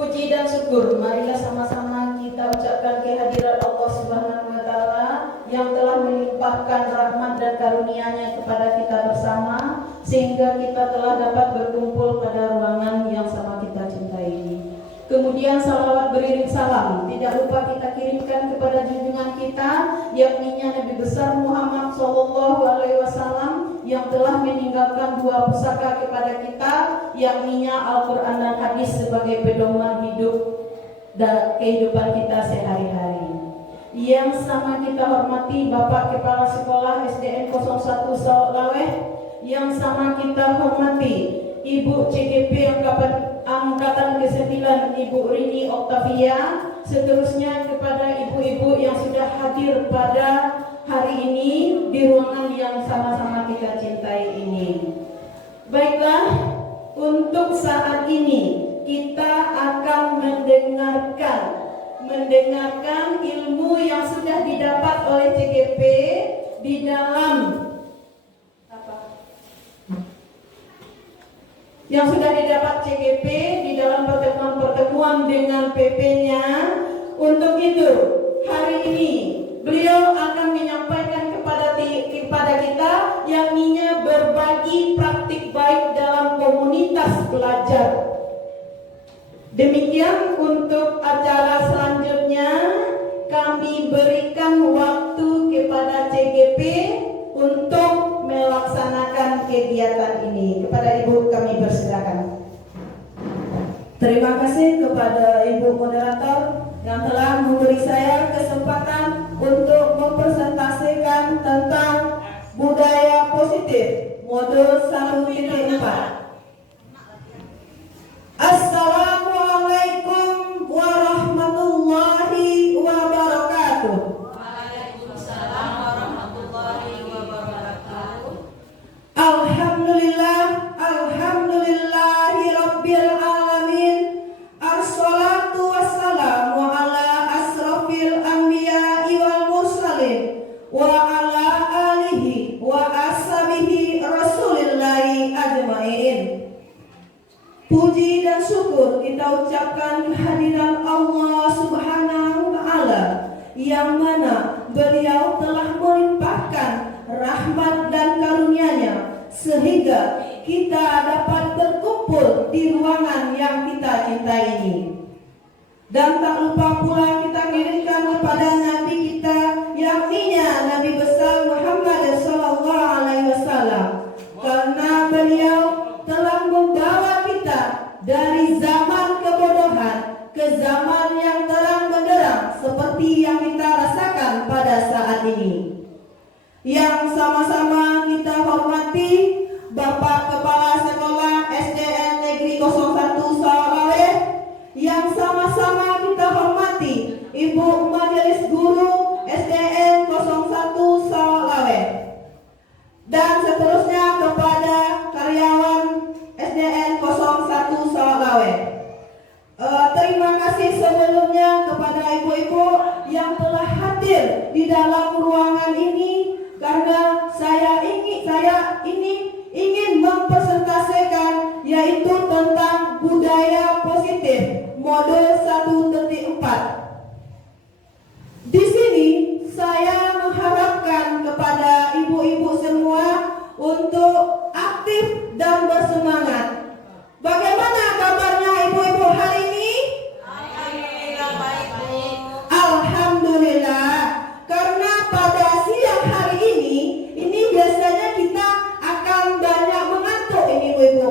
Puji dan syukur, marilah sama-sama kita ucapkan kehadiran Allah Subhanahu wa Ta'ala yang telah melimpahkan rahmat dan karunia-Nya kepada kita bersama, sehingga kita telah dapat berkumpul pada ruangan yang sama kita cintai ini. Kemudian salawat beriring salam tidak lupa kita kirimkan kepada junjungan kita, yakni Nabi besar Muhammad SAW, yang telah meninggalkan dua pusaka kepada kita, yakni Al-Quran dan Hadis sebagai pedoman hidup dan kehidupan kita sehari-hari. Yang sama kita hormati Bapak Kepala Sekolah SDN 01 Salaweh, yang sama kita hormati Ibu CGP Angkatan ke-9 Ibu Rini Oktavia, seterusnya kepada ibu-ibu yang sudah hadir pada hari ini di ruangan yang sama-sama kita cintai ini. Baiklah, untuk saat ini kita akan mendengarkan ilmu yang sudah didapat oleh CGP di dalam pertemuan dengan PP-nya. Untuk itu, hari ini beliau akan menyampaikan kepada kita yakni berbagi praktik baik dalam komunitas belajar. Demikian untuk acara selanjutnya, kami berikan waktu kepada CGP untuk melaksanakan kegiatan ini. Kepada Ibu kami persilakan. Terima kasih kepada Ibu Moderator yang telah memberi saya kesempatan untuk mempresentasikan tentang budaya positif modul 1.4. Assalamualaikum warahmatullahi wabarakatuh. Waalaikumsalam warahmatullahi wabarakatuh. Alhamdulillahi rabbil alamin. Assalatu wassalamu ala asrafil anbiya'i wal mursalin wa ala alihi wa ashabihi rasulillahi ajma'in. Puji dan syukur kita ucapkan kehadiran Allah Subhanahu wa Ta'ala, yang mana beliau telah melimpahkan rahmat dan karunia-Nya sehingga kita dapat berkumpul di ruangan yang kita cintai ini. Dan tak lupa pula kita kirimkan kepada Nabi kita, yakni Nabi besar Muhammad SAW, karena beliau telah membawa kita dari zaman kebodohan ke zaman yang terang benderang seperti yang kita rasakan pada saat ini. Yang sama-sama kita hormati Bapak Kepala Sekolah SDN Negeri 01 Salaweh, yang sama-sama kita hormati Ibu Majelis Guru SDN 01 Salaweh, dan seterusnya kepada karyawan SDN 01 Salaweh. Terima kasih sebelumnya kepada ibu-ibu yang telah hadir di dalam ruangan ini, karena saya ingin mempresentasikan yaitu tentang budaya positif modul 1.4. Di sini saya mengharapkan kepada ibu-ibu semua untuk aktif dan bersemangat. Bagaimana kabarnya ibu-ibu hari ini? Alhamdulillah baik, Bu. Alhamdulillah. Karena pada siang hari ini biasanya kita akan banyak mengantuk ini ibu-ibu.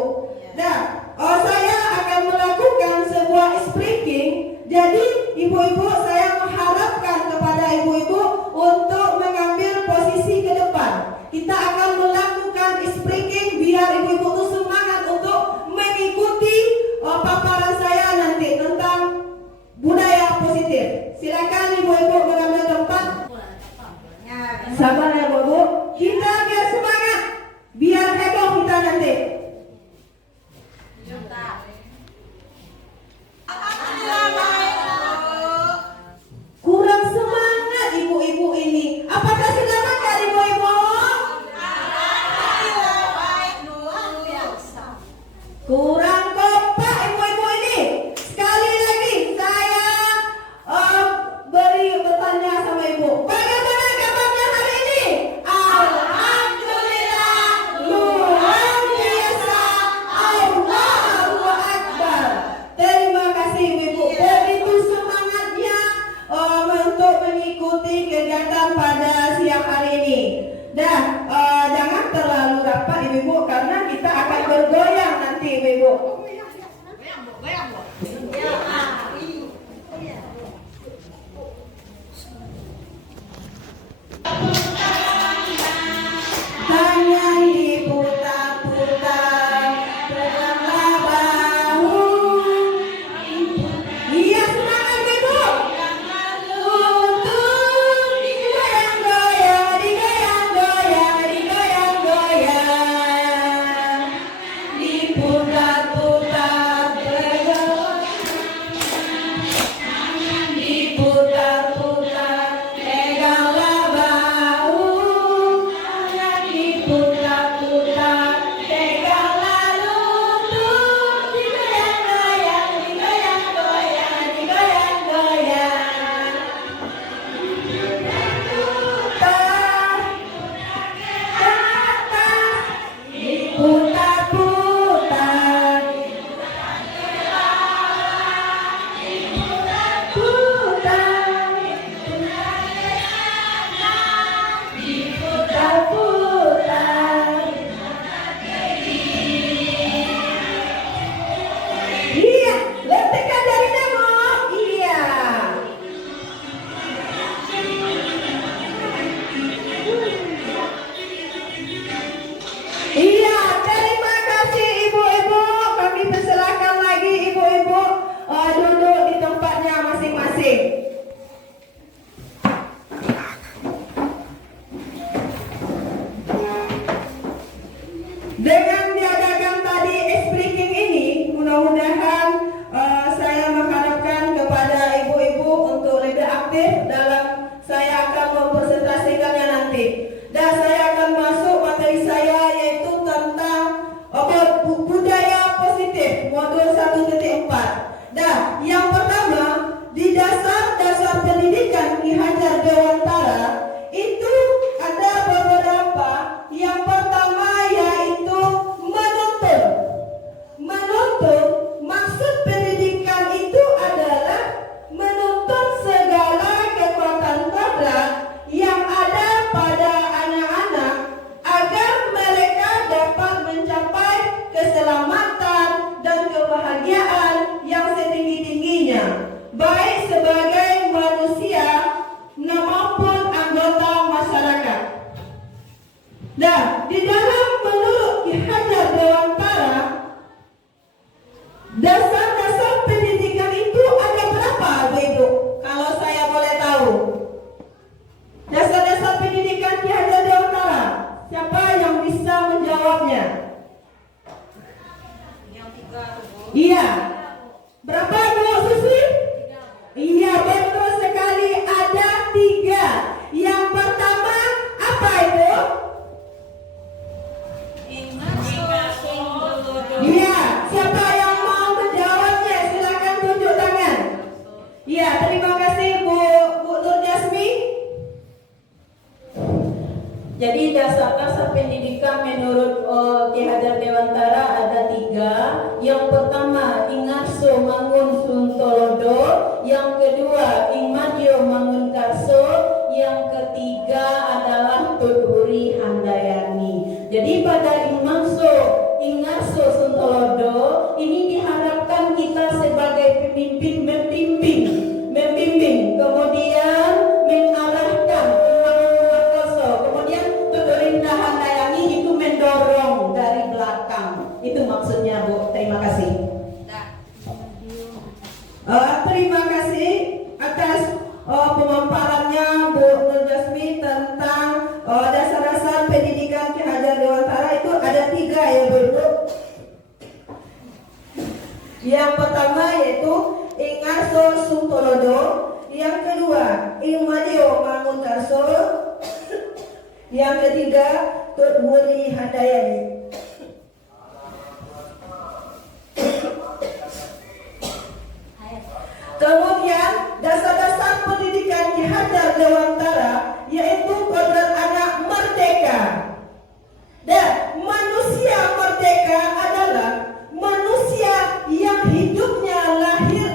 Nah, saya akan melakukan sebuah speaking. Jadi ibu-ibu, saya mengharapkan kepada ibu-ibu untuk mengambil posisi ke depan. Kita akan melakukan speaking biar ibu-ibu itu semangat untuk mengikuti paparan saya nanti tentang budaya positif. Silakan ibu-ibu mengambil tempat. Sabar ya ibu-ibu. Kita biar semangat, biar heboh kita nanti. Alhamdulillah baik, Bu. Kurang semangat ibu-ibu ini. Apakah sudah makan ibu-ibu? Alhamdulillah baik, luar biasa. Kurang kompak ibu-ibu ini. Sekali Dah, jangan terlalu rapat ibu-ibu karena kita akan bergoyang nanti ibu-ibu. Tangan diputar-putar, tegaklah bahu. Iya, semangat ibu. Untuk digoyang-goyang, digoyang-goyang, digoyang-goyang, diputar-putar, tegaklah. Diputar-putar, tegaklah bahu. Diputar-putar, tegaklah lutut. Digoyang-goyang, digoyang-goyang, digoyang-goyang. Putar ke atas, diputar-putar. Diputar-putar. Iya, letakkan jarinya mau. Iya. Iya, terima kasih ibu-ibu. Kami persilakan lagi ibu-ibu duduk di tempatnya masing-masing. Dengan diadakan tadi speaking ini, mudah-mudahan saya mengharapkan kepada ibu-ibu untuk lebih aktif dalam saya akan mempresentasikannya nanti. Dan saya akan masuk materi saya yaitu tentang budaya positif modul 1.4. Dan yang pertama, di dasar-dasar pendidikan Ki Hajar Dewantara itu ada beberapa. Yang pertama yaitu menuntun. Menuntun, maksud pendidikan itu adalah menuntun segala kekuatan kodrat yang ada pada anak-anak agar mereka dapat mencapai keselamatan dan kebahagiaan yang setinggi-tingginya, baik sebagai manusia maupun anggota masyarakat. Nah, di dalam menurut Ki Hajar Dewantara, dasar-dasar pendidikan itu ada berapa, ibu? Kalau saya boleh tahu. Dasar-dasar pendidikan Ki Hajar Dewantara, siapa yang bisa menjawabnya? Yang 3 Bu. Iya. Berapa Bu Susi? Iya, betul sekali, ada 3. Yang pertama apa itu? Iya, siapa yang mau menjawabnya? Silakan tunjuk tangan. Iya, terima kasih Bu Nur Jasmi. Jadi dasar-dasar pendidikan menurut Ki Hajar Dewantara ada 3. Yang pertama Ingarso Mangun Suntolodo, yang kedua Imadio Mangun Karso, yang ketiga adalah Tuduri Handayani. Jadi pada Ingarso Suntolodo ini diharapkan kita sebagai pemimpin membimbing, kemudian mengarahkan, kemudian Tuduri Handayani itu mendorong dari belakang. Itu maksudnya Bu. Terima kasih. Terima kasih atas pemaparannya Bu Nur Jasmi tentang dasar-dasar pendidikan Ki Hajar Dewantara. Itu ada 3 ya Bu. Yang pertama yaitu Ingarso Suntolodo, yang kedua Imadio Mangun Karso, yang ketiga Tuduri Handayani. Kemudian dasar-dasar pendidikan Ki Hajar Dewantara yaitu kodrat anak merdeka. Dan manusia merdeka adalah manusia yang hidupnya lahir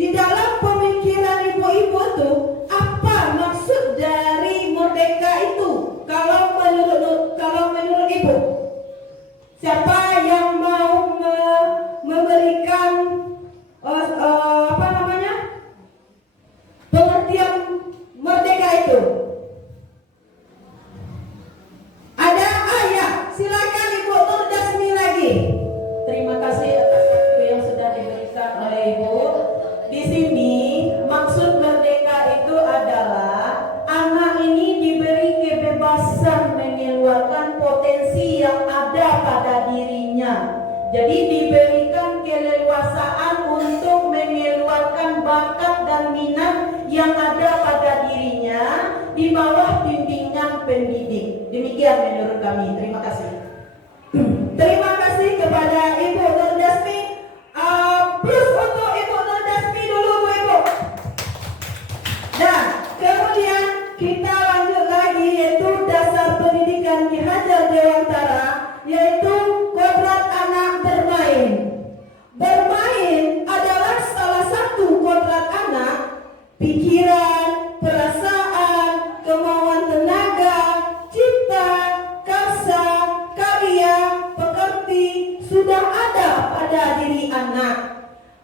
di dalam pemikiran ibu-ibu tuh apa maksud dari merdeka itu? Kalau menurut ibu, siapa yang mau memberikan pengertian merdeka itu? Ada ayah, silakan Ibu Nur Dasmi lagi. Terima kasih atas waktu yang sudah diberikan oleh Ibu. Di sini maksud merdeka itu adalah anak ini diberi kebebasan mengeluarkan potensi yang ada pada dirinya. Jadi diberikan keleluasaan untuk mengeluarkan bakat dan minat yang ada pada dirinya di bawah bimbingan pendidik. Demikian menurut kami. Terima kasih. Terima kasih kepada Ibu Nur Dasmi. Plus untuk Ibu Nur Dasmi dulu Bu Ibu. Dan kemudian kita lanjut lagi yaitu dasar pendidikan Ki Hajar Dewantara, yaitu kodrat anak bermain. Bermain adalah salah satu kodrat anak. Pikiran, perasaan, kemauan tenaga, cipta, karsa, karya, pekerti sudah ada pada diri anak.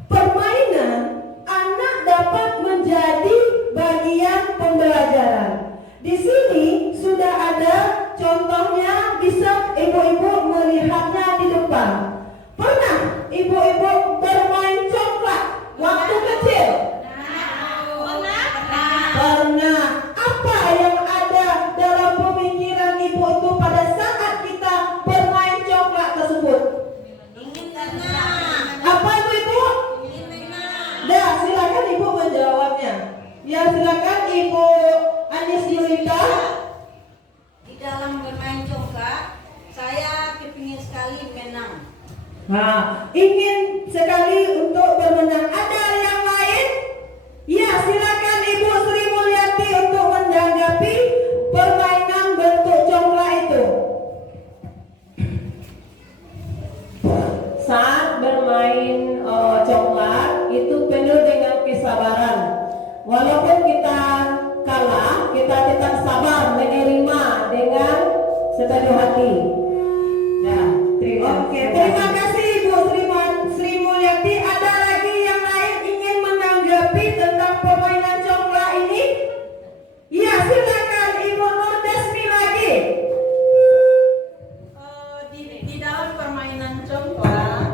Permainan anak dapat menjadi bagian pembelajaran. Di sini sudah ada contohnya, bisa ibu-ibu melihatnya di depan. Pernah ibu-ibu bermain coklat waktu kecil? Pernah. Apa yang ada dalam pemikiran ibu itu pada saat kita bermain coklat tersebut? Ingin tenang. Apa itu Ibu? Ingin tenang. Dah, silakan Ibu menjawabnya. Ya, silakan Ibu Anis Yulita. Di dalam bermain coklat, saya kepingin sekali menang. Nah, ingin sekali untuk bermenang. Ada yang lain? Ya, silakan Ibu Sri Mulyati untuk menanggapi permainan bentuk coklat itu. Saat bermain coklat itu penuh dengan kesabaran. Walaupun kita kalah, kita tetap sabar menerima dengan sepenuh hati. Nah, Terima kasih Ibu Sri Mulyati. Ada lagi yang lain ingin menanggapi tentang permainan coklat ini? Ya, silakan Ibu Nur Dasmi lagi. Di dalam permainan coklat,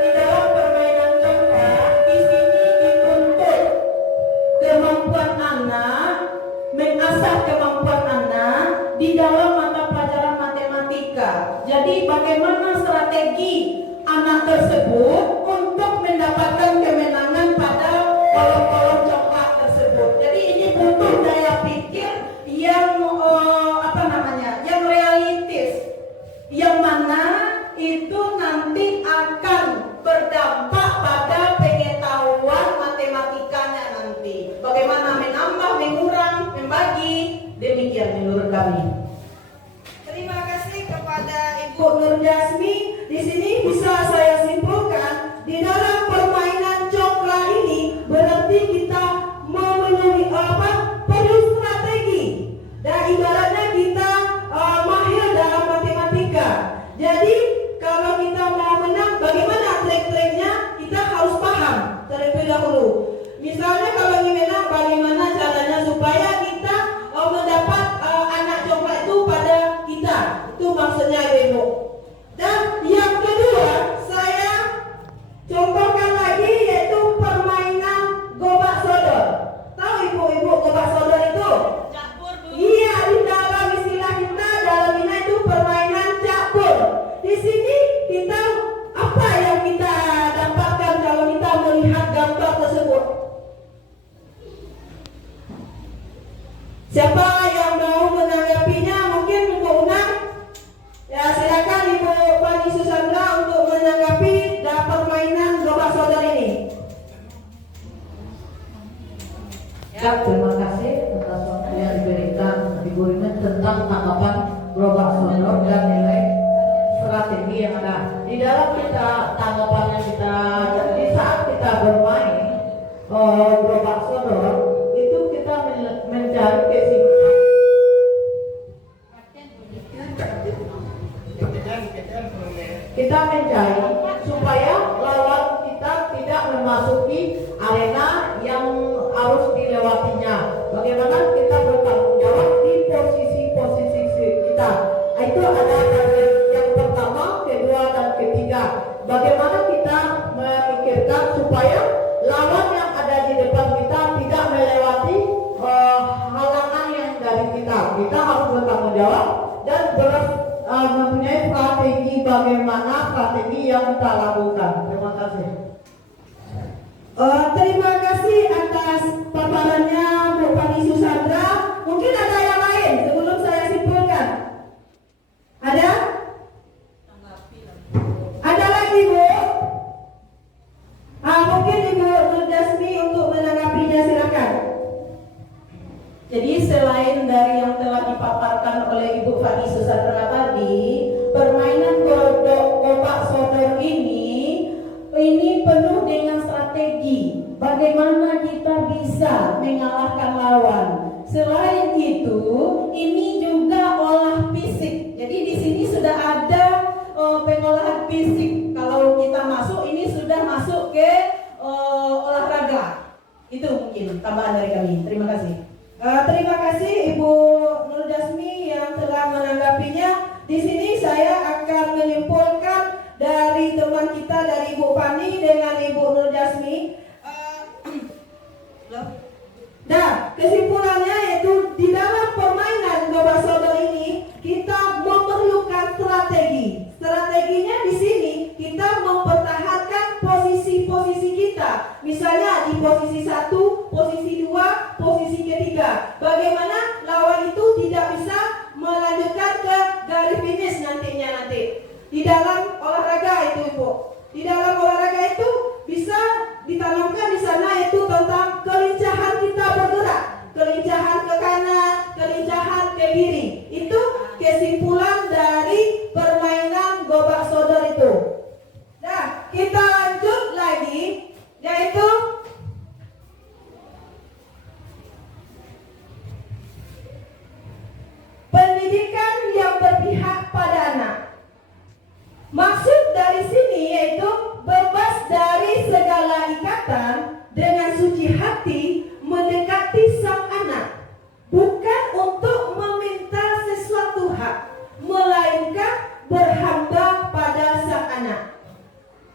di dalam permainan coklat, di sini dituntut kemampuan anak, mengasah kemampuan anak di dalam mata pelajaran matematika. Jadi bagaimana strategi anak tersebut untuk mendapatkan kemenangan pada kolom-kolom coklat tersebut. Jadi ini butuh daya pikir yang yang realistis, yang mana itu nanti akan berdampak pada pengetahuan matematikanya nanti. Bagaimana menambah, mengurang, membagi, demikian menurut kami. Terima kasih kepada Ibu Nur Dasmi. Di sini bisa saya simpulkan, di dalam permainan coklat ini berarti kita memenuhi perlu strategi. Dan ibaratnya kita mahir dalam matematika. Jadi kalau kita mau menang, bagaimana trik-triknya? Kita harus paham terlebih dahulu. Misalnya kalau ingin menang, bagaimana caranya supaya kita mendapat anak coklat itu pada kita. Itu maksudnya Ibu. Dan yang kedua, saya contohkan lagi yaitu permainan gobak sodor. Tahu Ibu-ibu gobak sodor itu? Campur Bu. Iya, di dalam istilah kita, dalam ini itu permainan campur. Di sini kita apa yang kita dapatkan kalau kita melihat gambar tersebut? Siapa yang mau menanggapinya? Mungkin Ibu Unang? Ya, silakan Ibu Pani Susandra untuk menanggapi permainan gobak sodor ini. Ya, terima kasih atas waktu yang diberikan Ibu Imen tentang tanggapan gerobak sodor dan nilai strategi yang ada. di dalam kita tanggapannya kita di saat kita bermain gerobak sodor itu kita mencari kesimpulan. Kita mencari supaya lawan kita tidak memasuki arena yang harus dilewatinya. Bagaimana kita bertanggung jawab di posisi-posisi kita. Itu ada yang pertama, kedua, dan ketiga. Bagaimana kita memikirkan supaya lawan yang ada di depan kita tidak melewati halangan yang dari kita. Kita harus bertanggung jawab dan mempunyai strategi bagaimana strategi yang kita lakukan. Terima kasih. Terima kasih atas paparannya Bu Fani Susandra. Mungkin ada yang lain sebelum saya simpulkan. Ada? Ada lagi Bu? Mungkin Ibu Nur Jasmi untuk menanggapinya, silakan. Jadi selain dari yang telah dipaparkan oleh Ibu Fani Susandra tadi, permainan gerobak sodor ini penuh dengan strategi. Bagaimana kita bisa mengalahkan lawan. Selain itu, ini juga olah fisik. Jadi di sini sudah ada pengolahan fisik. Kalau kita masuk, ini sudah masuk ke olahraga. Itu mungkin tambahan dari kami. Terima kasih. Terima kasih Ibu Nur Jasmi yang telah menanggapinya. Di sini saya akan menyimpulkan dari teman kita, dari Ibu Fani dengan Ibu Nur Jasmi. Nah, kesimpulannya yaitu di dalam permainan gerobak sodor ini kita memerlukan strategi. Strateginya di sini kita mempertahankan posisi-posisi kita. Misalnya di posisi 1, posisi 2, posisi ketiga. Bagaimana lawan itu tidak bisa melanjutkan ke garis finish nanti. Di dalam olahraga itu Ibu. Di dalam olahraga itu bisa ditanamkan di sana itu tentang kelincahan kita bergerak, kelincahan ke kanan, kelincahan ke kiri. Itu kesimpulan dari permainan gerobak sodor itu. Nah, kita lanjut lagi, yaitu pendidikan yang berpihak pada anak. Maksud dari sini yaitu bebas dari segala ikatan, dengan suci hati mendekati sang anak, bukan untuk meminta sesuatu hak, melainkan berhamba pada sang anak.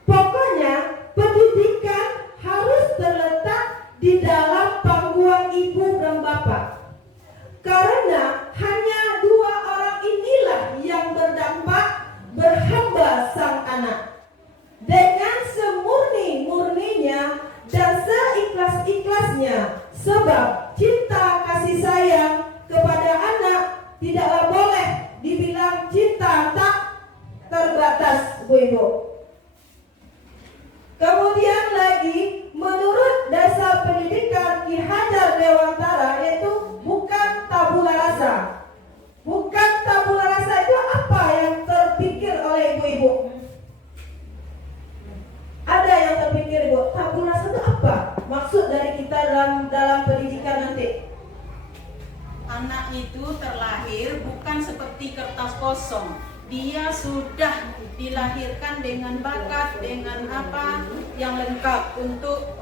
Pokoknya pendidikan harus terletak di dalam pangkuan ibu dan bapak, karena hanya dua orang inilah yang berdampak berhamba sang anak dengan semurni-murninya dan seikhlas-ikhlasnya, sebab cinta kasih sayang kepada anak tidaklah boleh dibilang cinta tak terbatas, Bu Ibu. Kemudian lagi, menurut dasar pendidikan Ki Hajar Dewantara, yaitu bukan tabula rasa. Bukan tabula rasa itu apa yang terpikir oleh ibu-ibu? Ada yang terpikir Ibu, tabula rasa itu apa? Maksud dari kita dalam pendidikan nanti. Anak itu terlahir bukan seperti kertas kosong. Dia sudah dilahirkan dengan bakat, dengan apa yang lengkap untuk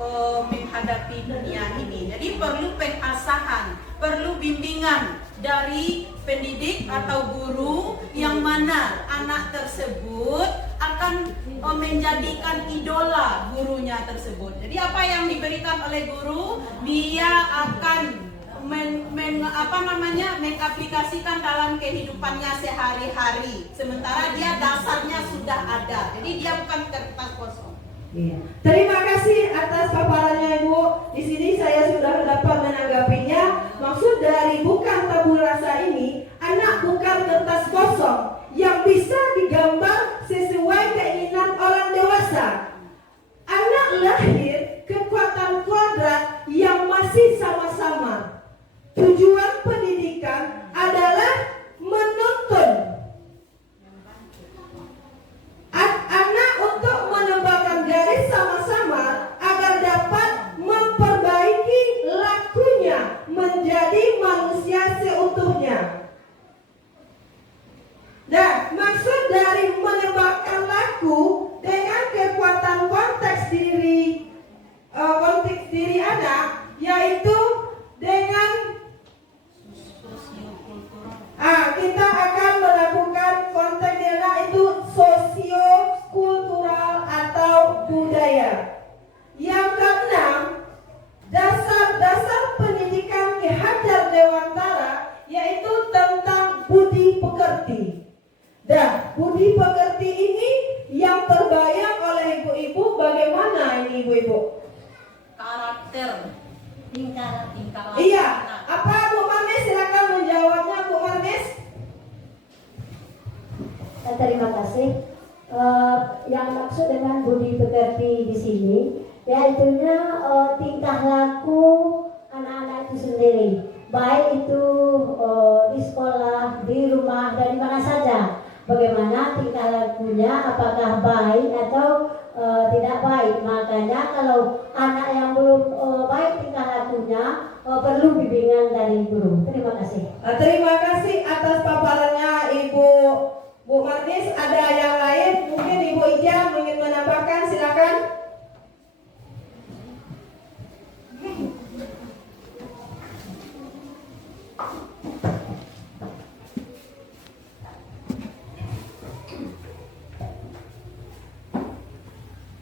menghadapi dunia ini. Jadi perlu pengasahan, perlu bimbingan dari pendidik atau guru yang mana anak tersebut akan menjadikan idola gurunya tersebut. Jadi apa yang diberikan oleh guru, dia akan mengaplikasikan dalam kehidupannya sehari-hari. Sementara dia dasarnya sudah ada. Jadi dia bukan kertas kosong. Iya. Terima kasih atas paparannya Ibu. Di sini saya sudah dapat menanggapinya. Maksud dari bukan tabula rasa ini, anak bukan kertas kosong yang bisa digambar sesuai keinginan orang dewasa. Anak lahir kekuatan kuadrat yang masih sama-sama. Tujuan pendidikan adalah menuntun anak Dan budi pekerti ini yang terbayang oleh ibu-ibu bagaimana ini ibu-ibu? Karakter, tingkah laku Iya, anak. apa Bu Marnis? Silakan menjawabnya Bu Marnis. Terima kasih. Yang maksud dengan budi pekerti di sini, yaitunya tingkah laku anak-anak itu sendiri, baik itu di sekolah, di rumah, dan di mana saja. Bagaimana tingkah lakunya, apakah baik atau tidak baik. Makanya kalau anak yang belum baik tingkah lakunya, perlu bimbingan dari guru. Terima kasih. Terima kasih atas paparannya Ibu Bu Marnis. Ada yang lain? Mungkin Ibu Ija ingin menambahkan, silakan.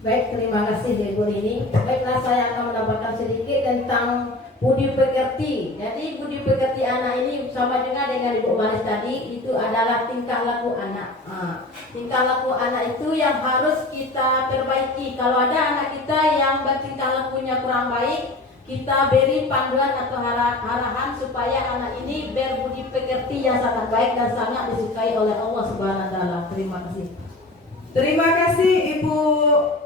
Baik, terima kasih Ibu ini. Baiklah, saya akan menambahkan sedikit tentang budi pekerti. Jadi budi pekerti anak ini sama juga dengan Ibu Maris tadi, itu adalah tingkah laku anak. Tingkah laku anak itu yang harus kita perbaiki. Kalau ada anak kita yang bertingkah lakunya kurang baik, kita beri panduan atau arahan supaya anak ini berbudi pekerti yang sangat baik dan sangat disukai oleh Allah Subhanahu wa taala. Terima kasih. Terima kasih Ibu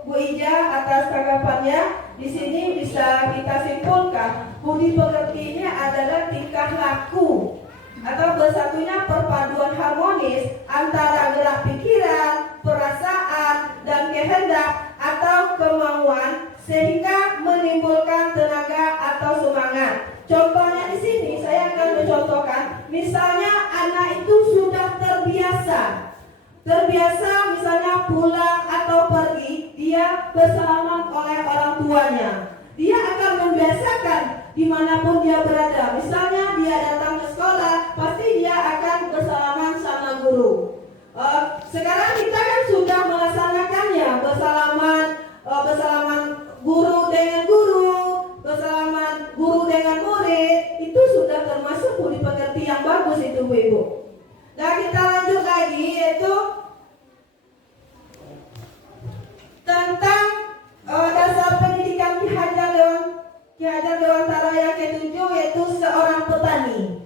Bu Ija atas tanggapannya. Di sini bisa kita simpulkan budi pekerti ini adalah tingkah laku atau bersatunya perpaduan harmonis antara gerak pikiran, perasaan, dan kehendak atau kemauan sehingga menimbulkan tenaga atau semangat. Contohnya di sini saya akan mencontohkan, misalnya anak itu sudah terbiasa misalnya pulang atau pergi, dia bersalaman oleh orang tuanya. Dia akan membiasakan dimanapun dia berada. Misalnya dia datang ke sekolah, pasti dia akan bersalaman sama guru. Sekarang kita kan sudah melaksanakannya, bersalaman guru dengan guru, bersalaman guru dengan murid. Itu sudah termasuk budi pekerti yang bagus itu Bu Ibu. Nah, kita lanjut lagi, yaitu tentang dasar pendidikan Ki Hajar Dewantara yang ketujuh, yaitu seorang petani.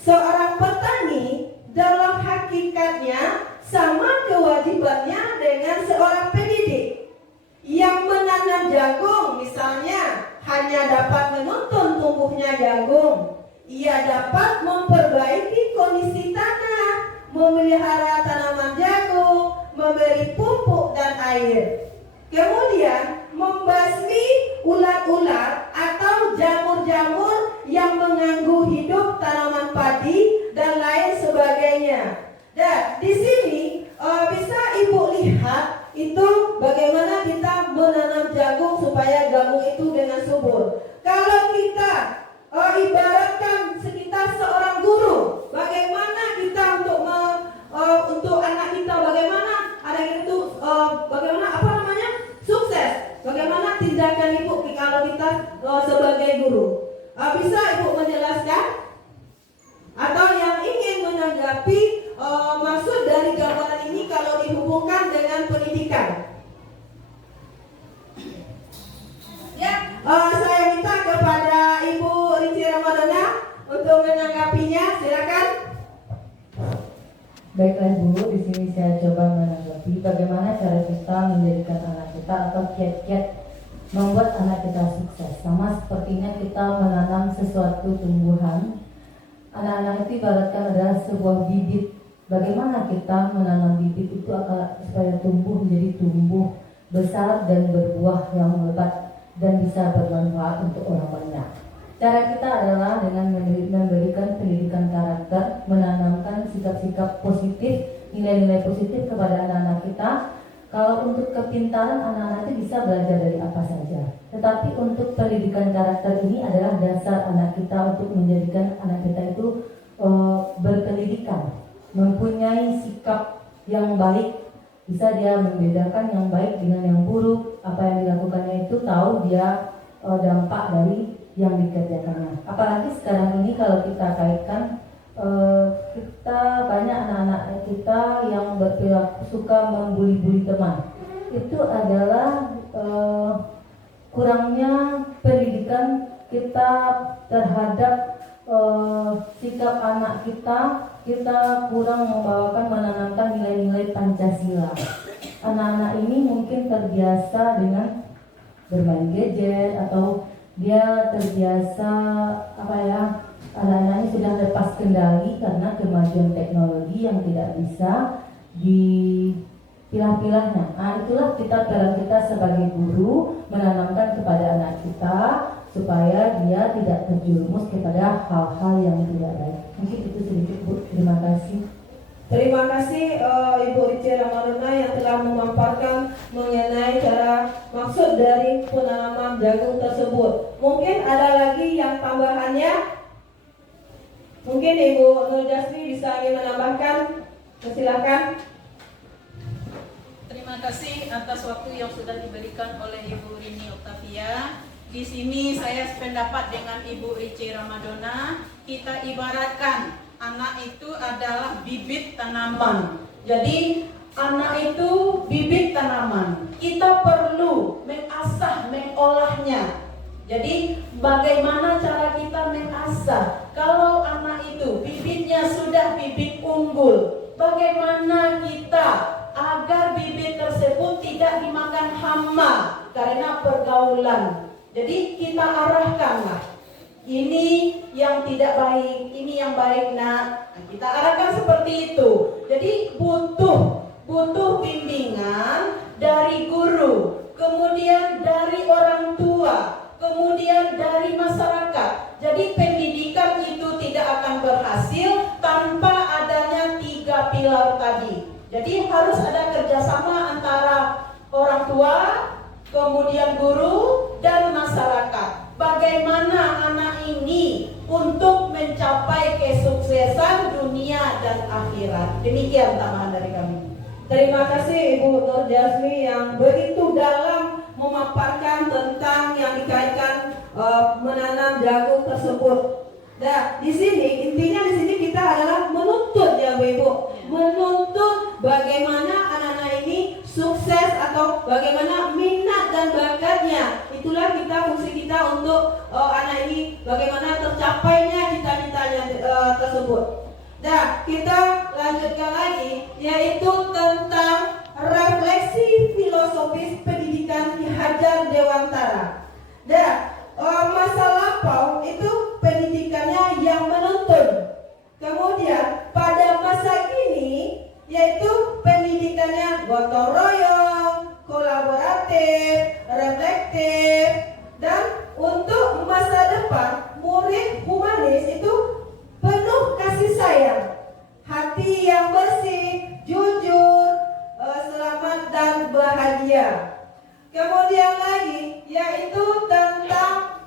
Seorang petani dalam hakikatnya sama kewajibannya dengan seorang pendidik. Yang menanam jagung misalnya hanya dapat menuntun tumbuhnya jagung. Ia dapat memperbaiki kondisi tanah, memelihara tanaman jagung, memberi pupuk dan air. Kemudian membasmi ulat-ulat atau jamur-jamur yang mengganggu hidup tanaman padi dan lain sebagainya. Dan di sini bisa Ibu lihat itu bagaimana kita menanam jagung supaya jagung itu dengan subur. Kalau kita ibaratkan sekitar seorang guru, bagaimana kita untuk anak kita, bagaimana anak itu bagaimana sukses, bagaimana tindakan Ibu kalau kita sebagai guru. Bisa Ibu menjelaskan atau yang ingin menanggapi maksud dari gambaran ini kalau dihubungkan dengan pendidikan? Ya, saya minta kepada Ibu Rinci Ramadana untuk menanggapinya, silakan. Baiklah Bu, di sini saya coba menanggapi bagaimana cara kita menjadikan anak kita atau kiat-kiat membuat anak kita sukses. Sama sepertinya kita menanam sesuatu tumbuhan. Anak-anak itu ibaratkan adalah sebuah bibit. Bagaimana kita menanam bibit itu akan supaya tumbuh menjadi tumbuh besar dan berbuah yang lebat dan bisa bermanfaat untuk orang banyak. Cara kita adalah dengan memberikan pendidikan karakter, menanamkan sikap-sikap positif, nilai-nilai positif kepada anak-anak kita. Kalau untuk kepintaran, anak-anak itu bisa belajar dari apa saja. Tetapi untuk pendidikan karakter ini adalah dasar anak kita untuk menjadikan anak kita itu berpendidikan, mempunyai sikap yang baik. Bisa dia membedakan yang baik dengan yang buruk. Apa yang dilakukannya itu tahu dia dampak dari yang dikerjakannya. Apalagi sekarang ini kalau kita kaitkan kita banyak anak-anak kita yang berperilaku suka membuli-buli teman. Itu adalah kurangnya pendidikan kita terhadap sikap anak kita. Kita kurang menanamkan nilai-nilai Pancasila. Anak-anak ini mungkin terbiasa dengan bermain gadget atau dia terbiasa anak-anak ini sudah lepas kendali karena kemajuan teknologi yang tidak bisa dipilah-pilahnya. Itulah peran kita sebagai guru menanamkan kepada anak kita supaya dia tidak terjerumus kepada hal-hal yang tidak baik. Mungkin itu sedikit, Bu. Terima kasih. Terima kasih Ibu Ice Ramadona yang telah memaparkan mengenai cara maksud dari penanaman jagung tersebut. Mungkin ada lagi yang tambahannya? Mungkin Ibu Nur Jasmi bisa ingin menambahkan? Silakan. Terima kasih atas waktu yang sudah diberikan oleh Ibu Rini Octavia. Di sini saya sependapat dengan Ibu Ice Ramadona. Kita ibaratkan anak itu adalah bibit tanaman. Jadi anak itu bibit tanaman. Kita perlu mengasah, mengolahnya. Jadi bagaimana cara kita mengasah? Kalau anak itu bibitnya sudah bibit unggul, bagaimana kita agar bibit tersebut tidak dimakan hama karena pergaulan? Jadi kita arahkanlah. Ini yang tidak baik, ini yang baik, nak. Kita arahkan seperti itu. Jadi butuh bimbingan dari guru, kemudian dari orang tua, kemudian dari masyarakat. Jadi pendidikan itu tidak akan berhasil tanpa adanya 3 pilar tadi. Jadi harus ada kerjasama antara orang tua, kemudian guru, dan masyarakat. Bagaimana anak ini untuk mencapai kesuksesan dunia dan akhirat. Demikian tambahan dari kami. Terima kasih Ibu Nur Jasmi yang begitu dalam memaparkan tentang yang dikaitkan menanam jagung tersebut. Nah, di sini intinya kita adalah menuntut ya Bu Ibu, menuntut bagaimana anak-anak ini sukses atau bagaimana minat dan bakatnya. Itulah fungsi kita untuk anak ini bagaimana tercapainya cita-citanya tersebut. Nah, kita lanjutkan lagi yaitu tentang refleksi filosofis pendidikan Ki Hajar Dewantara. Nah, masa lampau itu pendidikannya yang menuntun. Kemudian pada masa ini yaitu pendidikannya gotong royong, kolaboratif, reflektif, dan untuk masa depan murid humanis itu penuh kasih sayang, hati yang bersih, jujur, selamat dan bahagia. Kemudian lagi yaitu tentang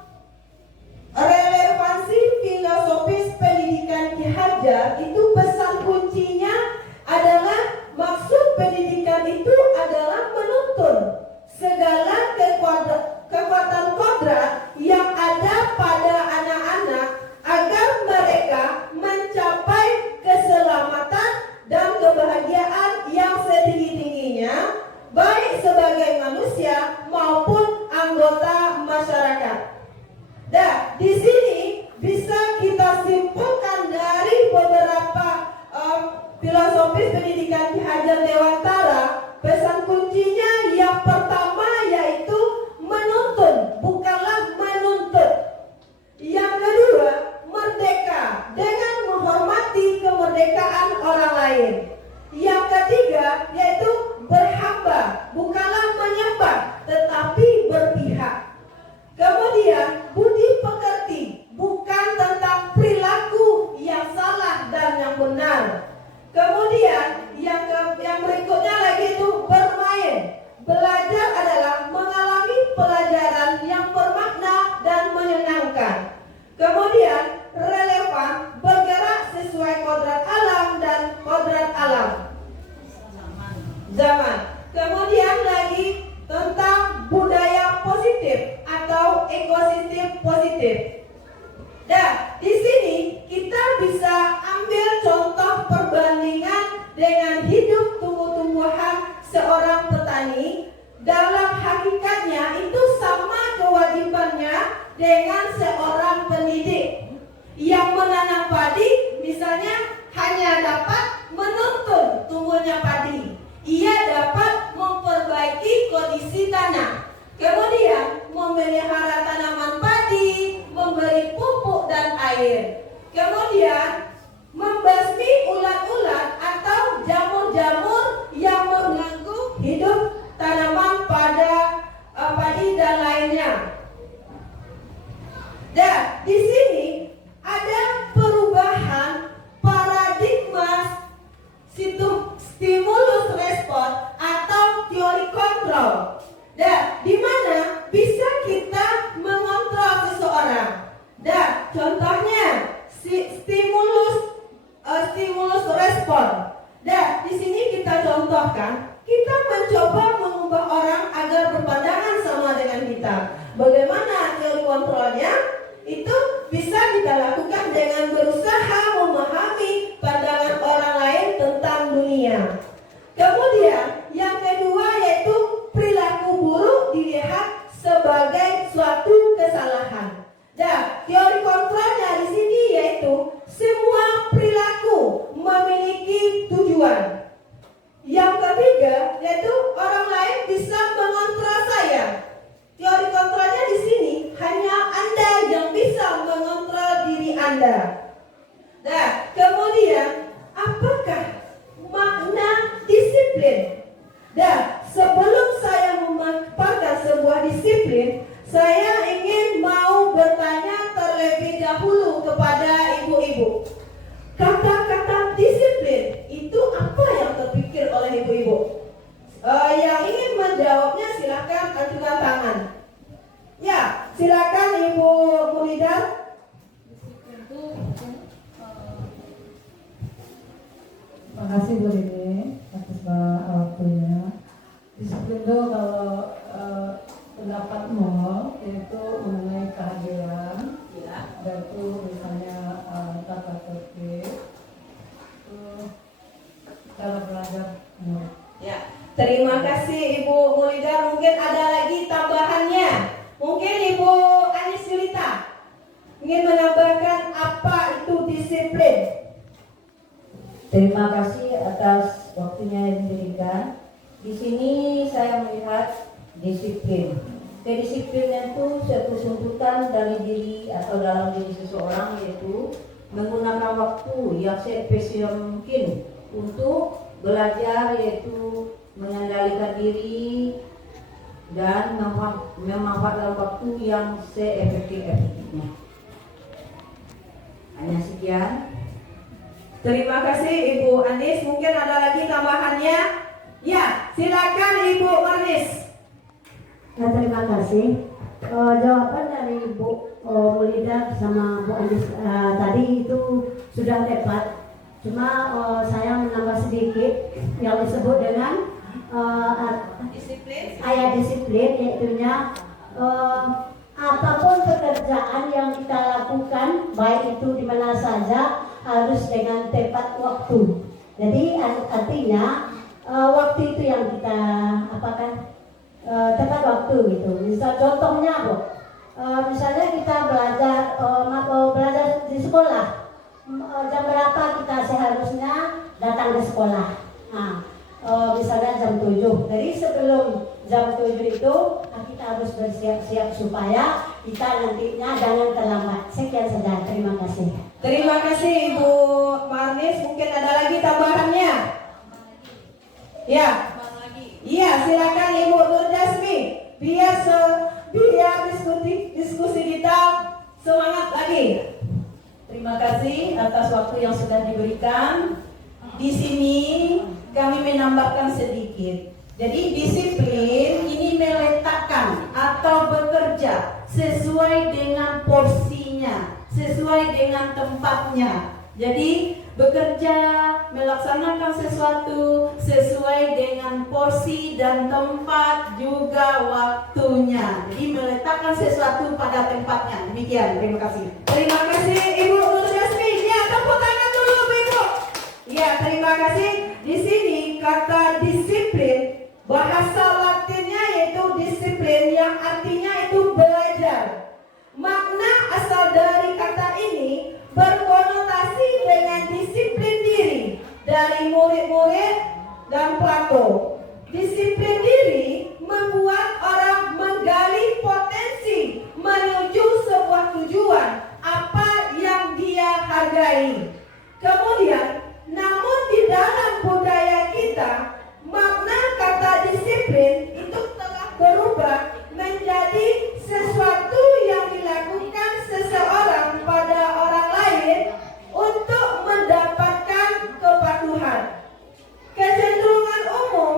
relevansi filosofis pendidikan Ki Hajar. Itu pesan kuncinya adalah maksud pendidikan itu adalah menuntun segala kekuatan kodrat yang ada pada anak-anak agar mereka mencapai keselamatan dan kebahagiaan yang setinggi-tingginya, baik sebagai manusia maupun anggota masyarakat. Nah, di sini bisa kita simpulkan dari beberapa filosofis pendidikan Ki Hajar Dewantara. Pesan kuncinya yang pertama yaitu menuntun, bukanlah menuntut. Yang kedua, merdeka dengan menghormati kemerdekaan orang lain. Yang ketiga yaitu berhamba, bukanlah menyembah tetapi berpihak. Kemudian budi pekerti, bukan tentang perilaku yang salah dan yang benar. Kemudian yang berikutnya lagi itu bermain. Belajar adalah mengalami pelajaran yang bermakna dan menyenangkan. Kemudian relevan, bergerak sesuai kodrat alam dan kodrat alam zaman. Kemudian lagi tentang budaya positif atau ekosistem positif. Nah, di sini kita bisa ambil dengan seorang pendidik yang menanam padi, misalnya hanya dapat menuntun tumbuhnya padi. Ia dapat memperbaiki kondisi tanah, kemudian memelihara tanaman padi, memberi pupuk dan air, kemudian membasmi ulat-ulat atau jamur-jamur yang mengganggu hidup tanaman pada padi dan lainnya. Dan di sini ada perubahan paradigma stimulus respon atau teori kontrol. Dan di mana bisa kita mengontrol seseorang. Dan contohnya stimulus respon. Dan di sini kita contohkan, kita mencoba mengubah orang agar berpandangan sama dengan kita. Bagaimana teori kontrolnya? Itu bisa kita lakukan dengan berusaha memahami pandangan orang lain tentang dunia. Kemudian yang kedua yaitu perilaku buruk dilihat sebagai suatu kesalahan. Dan teori kontrolnya di sini yaitu semua perilaku memiliki tujuan. Yang ketiga yaitu orang lain bisa mengontrol saya. Teori kontrolnya di sini hanya Anda yang bisa mengontrol diri Anda. Nah, kemudian apakah makna disiplin? Dan sebelum saya memaparkan sebuah disiplin, saya ingin mau bertanya terlebih dahulu kepada ibu-ibu. Kata-kata disiplin itu apa yang terpikir oleh ibu-ibu? Yang ingin menjawabnya silakan ajukan tangan. Ya, silakan Ibu Muridah. Terima kasih Bu Rini atas waktunya. Disiplin itu kalau pendapatmu yaitu mengenai kehadiran, yaitu misalnya tata tertib, cara belajar murid. Ya, terima kasih Ibu Muridah. Mungkin ada lagi tambahannya. Mungkin Ibu Anis Yulita ingin menambahkan apa itu disiplin. Terima kasih atas waktunya yang diberikan. Di sini saya melihat disiplin. Kedisiplinan itu suatu tuntutan dari diri atau dalam diri seseorang, yaitu menggunakan waktu yang seefisien mungkin untuk belajar, yaitu mengendalikan diri dan memanfaatkan waktu yang seefektif-efektifnya. Hanya sekian. Terima kasih Ibu Anis. Mungkin ada lagi tambahannya? Ya, silakan Ibu Marnis. Nah, terima kasih. Jawaban dari Bu Mulida sama Bu Anis tadi itu sudah tepat. Cuma saya menambah sedikit yang disebut dengan ayat disiplin, yaitunya apapun pekerjaan yang kita lakukan, baik itu di mana saja, harus dengan tepat waktu. Jadi artinya waktu itu yang kita tepat waktu gitu. Misal contohnya Bu, misalnya kita belajar di sekolah, jam berapa kita seharusnya datang ke sekolah. Nah, misalnya jam 7. Jadi sebelum jam 7 itu kita harus bersiap-siap supaya kita nantinya jangan terlambat. Sekian saja. Terima kasih. Terima kasih Ibu Marnis. Mungkin ada lagi tambahannya? Ya. Iya, silakan Ibu Nur Dasmi. Biar diskusi kita semangat lagi. Terima kasih atas waktu yang sudah diberikan. Di sini kami menambahkan sedikit. Jadi disiplin ini meletakkan atau bekerja sesuai dengan porsinya, sesuai dengan tempatnya. Jadi bekerja, melaksanakan sesuatu sesuai dengan porsi dan tempat, juga waktunya. Jadi meletakkan sesuatu pada tempatnya. Demikian, terima kasih. Terima kasih Ibu Nur Dasmi. Ya, tepuk tangan dulu Ibu. Ya, terima kasih. Di sini kata disiplin, bahasa Latinnya yaitu disiplin, yang artinya itu belajar. berasal dari kata ini berkonotasi dengan disiplin diri dari murid-murid dan Plato. Disiplin diri membuat orang menggali potensi menuju sebuah tujuan apa yang dia hargai. Kemudian, namun di dalam budaya kita, makna kata disiplin itu telah berubah menjadi sesuatu yang dilakukan seseorang pada orang lain untuk mendapatkan kepatuhan. Kecenderungan umum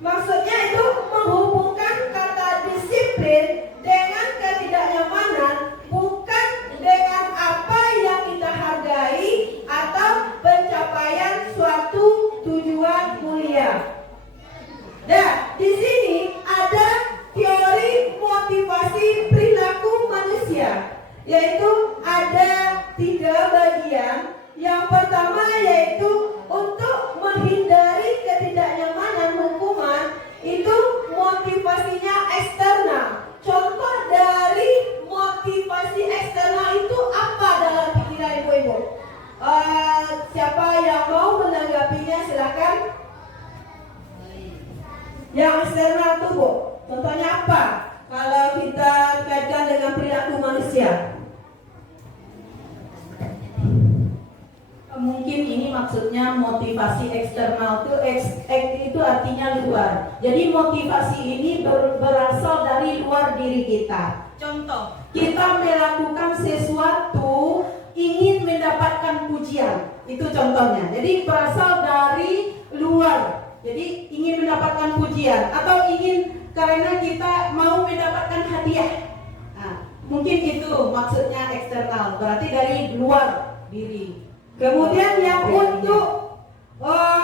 maksudnya itu menghubungkan kata disiplin dengan ketidaknyamanan, bukan dengan apa yang kita hargai atau pencapaian suatu tujuan mulia. Nah, di sini ada teori motivasi perilaku manusia, yaitu ada 3 bagian. Yang pertama yaitu untuk menghindari ketidaknyamanan hukuman, itu motivasinya eksternal. Contoh dari motivasi eksternal itu apa dalam pikiran ibu-ibu? Siapa yang mau menanggapinya silakan. Yang eksternal itu Bu, contohnya apa? Kalau kita kaitkan dengan perilaku manusia. Mungkin ini maksudnya motivasi eksternal itu artinya luar. Jadi motivasi ini berasal dari luar diri kita. Contoh, Kita melakukan sesuatu ingin mendapatkan pujian. Itu contohnya. Jadi berasal dari luar. Jadi ingin mendapatkan pujian atau ingin karena kita mau mendapatkan hadiah. Nah, mungkin itu maksudnya eksternal. Berarti dari luar diri. Kemudian yang untuk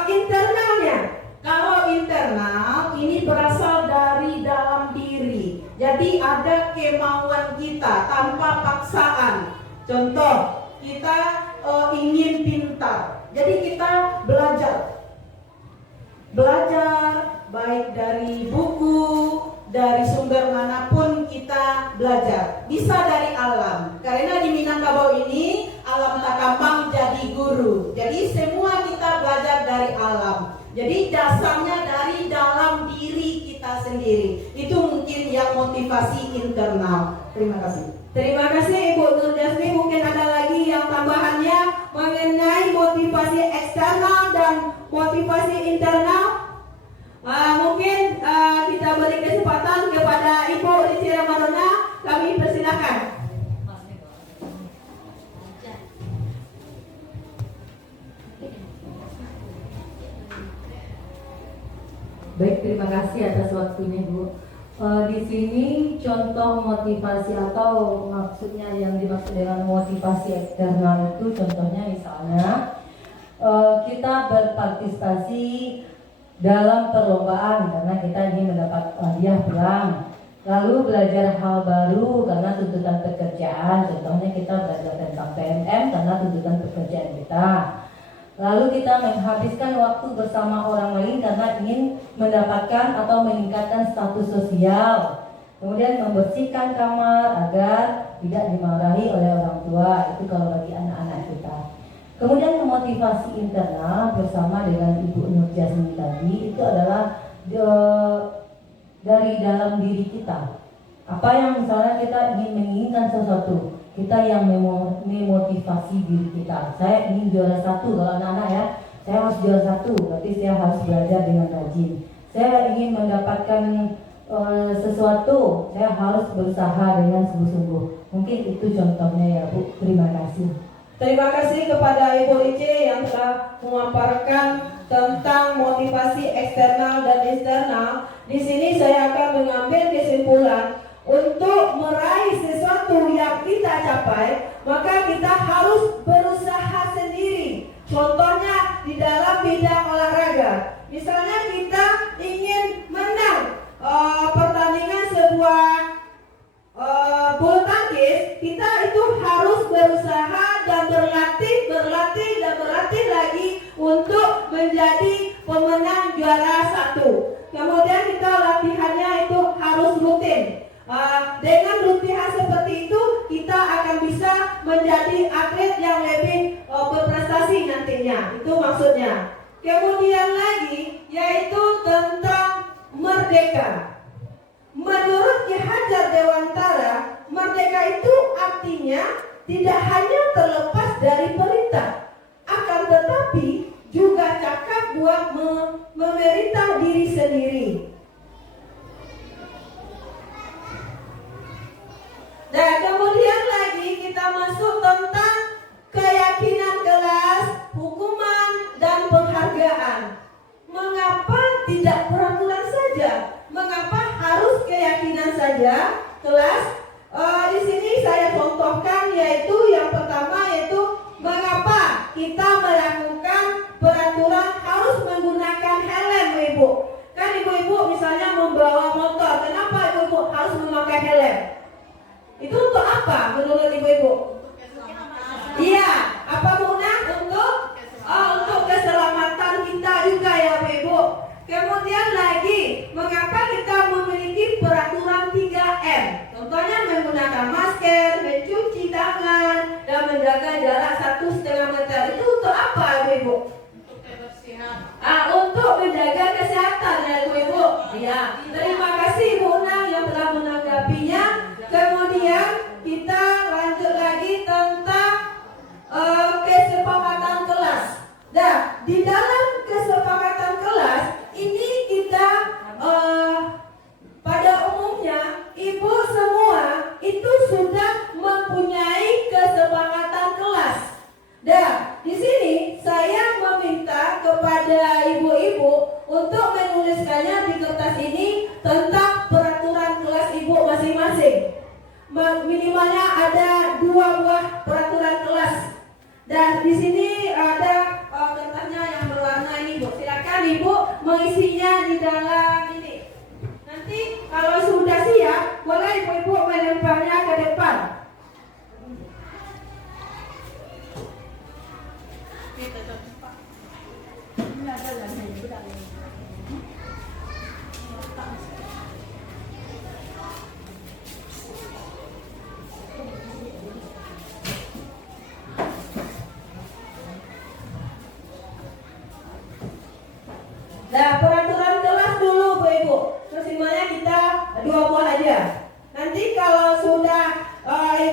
internalnya, Kalau internal ini berasal dari dalam diri. Jadi ada kemauan kita tanpa paksaan. Contoh, kita ingin pintar. Jadi kita belajar. Belajar baik dari buku, dari sumber manapun kita belajar. Bisa dari alam. Karena di Minangkabau ini alam Takambang jadi guru. Jadi semua kita belajar dari alam. Jadi dasarnya dari dalam diri kita sendiri. Itu mungkin yang motivasi internal. Terima kasih. terima kasih Ibu Nur Jasmi. Mungkin ada lagi yang tambahannya mengenai motivasi eksternal dan motivasi internal. Mungkin kita beri kesempatan kepada Ibu Rici Ramadona. Kami persilakan. Baik, terima kasih atas waktunya Bu. Di sini contoh motivasi atau maksudnya yang dimaksud dengan motivasi eksternal itu contohnya misalnya kita berpartisipasi dalam perlombaan karena kita ingin mendapat hadiah pulang. Lalu belajar hal baru karena tuntutan pekerjaan, contohnya kita belajar tentang PNM karena tuntutan pekerjaan kita. Lalu kita menghabiskan waktu bersama orang lain karena ingin mendapatkan atau meningkatkan status sosial. Kemudian membersihkan kamar agar tidak dimarahi oleh orang tua, itu kalau bagi anak-anak kita. Kemudian memotivasi internal bersama dengan Ibu Nur Jasmi tadi itu adalah dari dalam diri kita. Apa yang misalnya kita ingin menginginkan sesuatu, kita yang memotivasi diri kita. Saya ingin juara 1, kalau anak-anak ya, saya harus juara 1, berarti saya harus belajar dengan rajin. Saya ingin mendapatkan sesuatu, saya harus berusaha dengan sungguh-sungguh. Mungkin itu contohnya ya Bu. Terima kasih. Terima kasih kepada Ibu Rici yang telah memaparkan tentang motivasi eksternal dan internal. Di sini saya akan mengambil kesimpulan untuk meraih sesuatu yang kita capai, maka kita harus berusaha sendiri. Contohnya di dalam bidang olahraga. Misalnya kita ingin menang pertandingan sebuah bulu tangkis, kita itu harus berusaha dan berlatih lagi untuk menjadi pemenang juara 1. Kemudian kita latihannya itu harus rutin. Dengan rutinan seperti itu kita akan akan bisa menjadi atlet yang lebih berprestasi nantinya. Itu maksudnya. Kemudian lagi yaitu tentang merdeka. Menurut Ki Hajar Dewantara, merdeka itu artinya tidak hanya terlepas dari perintah, akan tetapi juga cakap buat memerintah diri sendiri. Dan kemudian lagi kita masuk tentang keyakinan kelas, hukuman, dan penghargaan. Mengapa tidak peraturan saja? Mengapa harus keyakinan saja kelas? Di sini saya contohkan yaitu yang pertama yaitu mengapa kita melakukan peraturan harus menggunakan helm, Ibu. Kan ibu-ibu misalnya membawa motor, kenapa ibu-ibu harus memakai helm? Itu untuk apa menurut ibu-ibu? Iya, apa Muna? Untuk keselamatan kita juga ya ibu. Kemudian lagi, mengapa kita memiliki peraturan 3M? Contohnya menggunakan masker, mencuci tangan, dan menjaga jarak 1,5 meter. Itu untuk apa ibu? Untuk kebersihan. Untuk menjaga kesehatan ya ibu. Ya, terima kasih Ibu Unang yang telah menanggapinya. Kemudian kita lanjut lagi tentang kesepakatan kelas. Nah, di dalam kesepakatan kelas ini kita pada umumnya ibu semua itu sudah mempunyai kesepakatan kelas. Dan di sini saya meminta kepada ibu-ibu untuk menuliskannya di kertas ini tentang peraturan kelas ibu masing-masing. Minimalnya ada 2 buah peraturan kelas. Dan di sini ada kertasnya yang berwarna ini, Bu. Silakan Ibu mengisinya di dalam ini. Nanti kalau sudah siap, boleh ibu-ibu menempelnya ke depan. Nah, peraturan kelas dulu Bu Ibu. Maksimalnya kita 2 buah aja. Nanti kalau sudah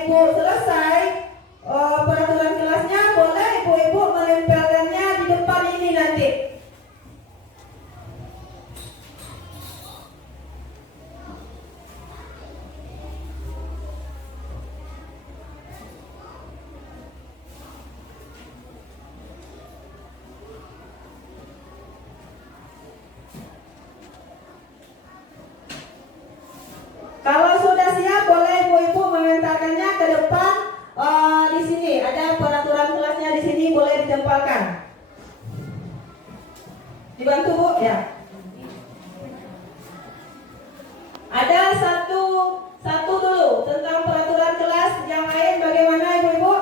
Ibu selesai peraturan kelasnya, boleh ibu-ibu menempelkannya di depan ini nanti. Kalau sudah siap, boleh ibu-ibu mengantarkannya ke depan. Di sini ada peraturan kelasnya, di sini boleh ditempelkan. Dibantu Bu ya. Ada satu dulu tentang peraturan kelas. Yang lain bagaimana ibu-ibu?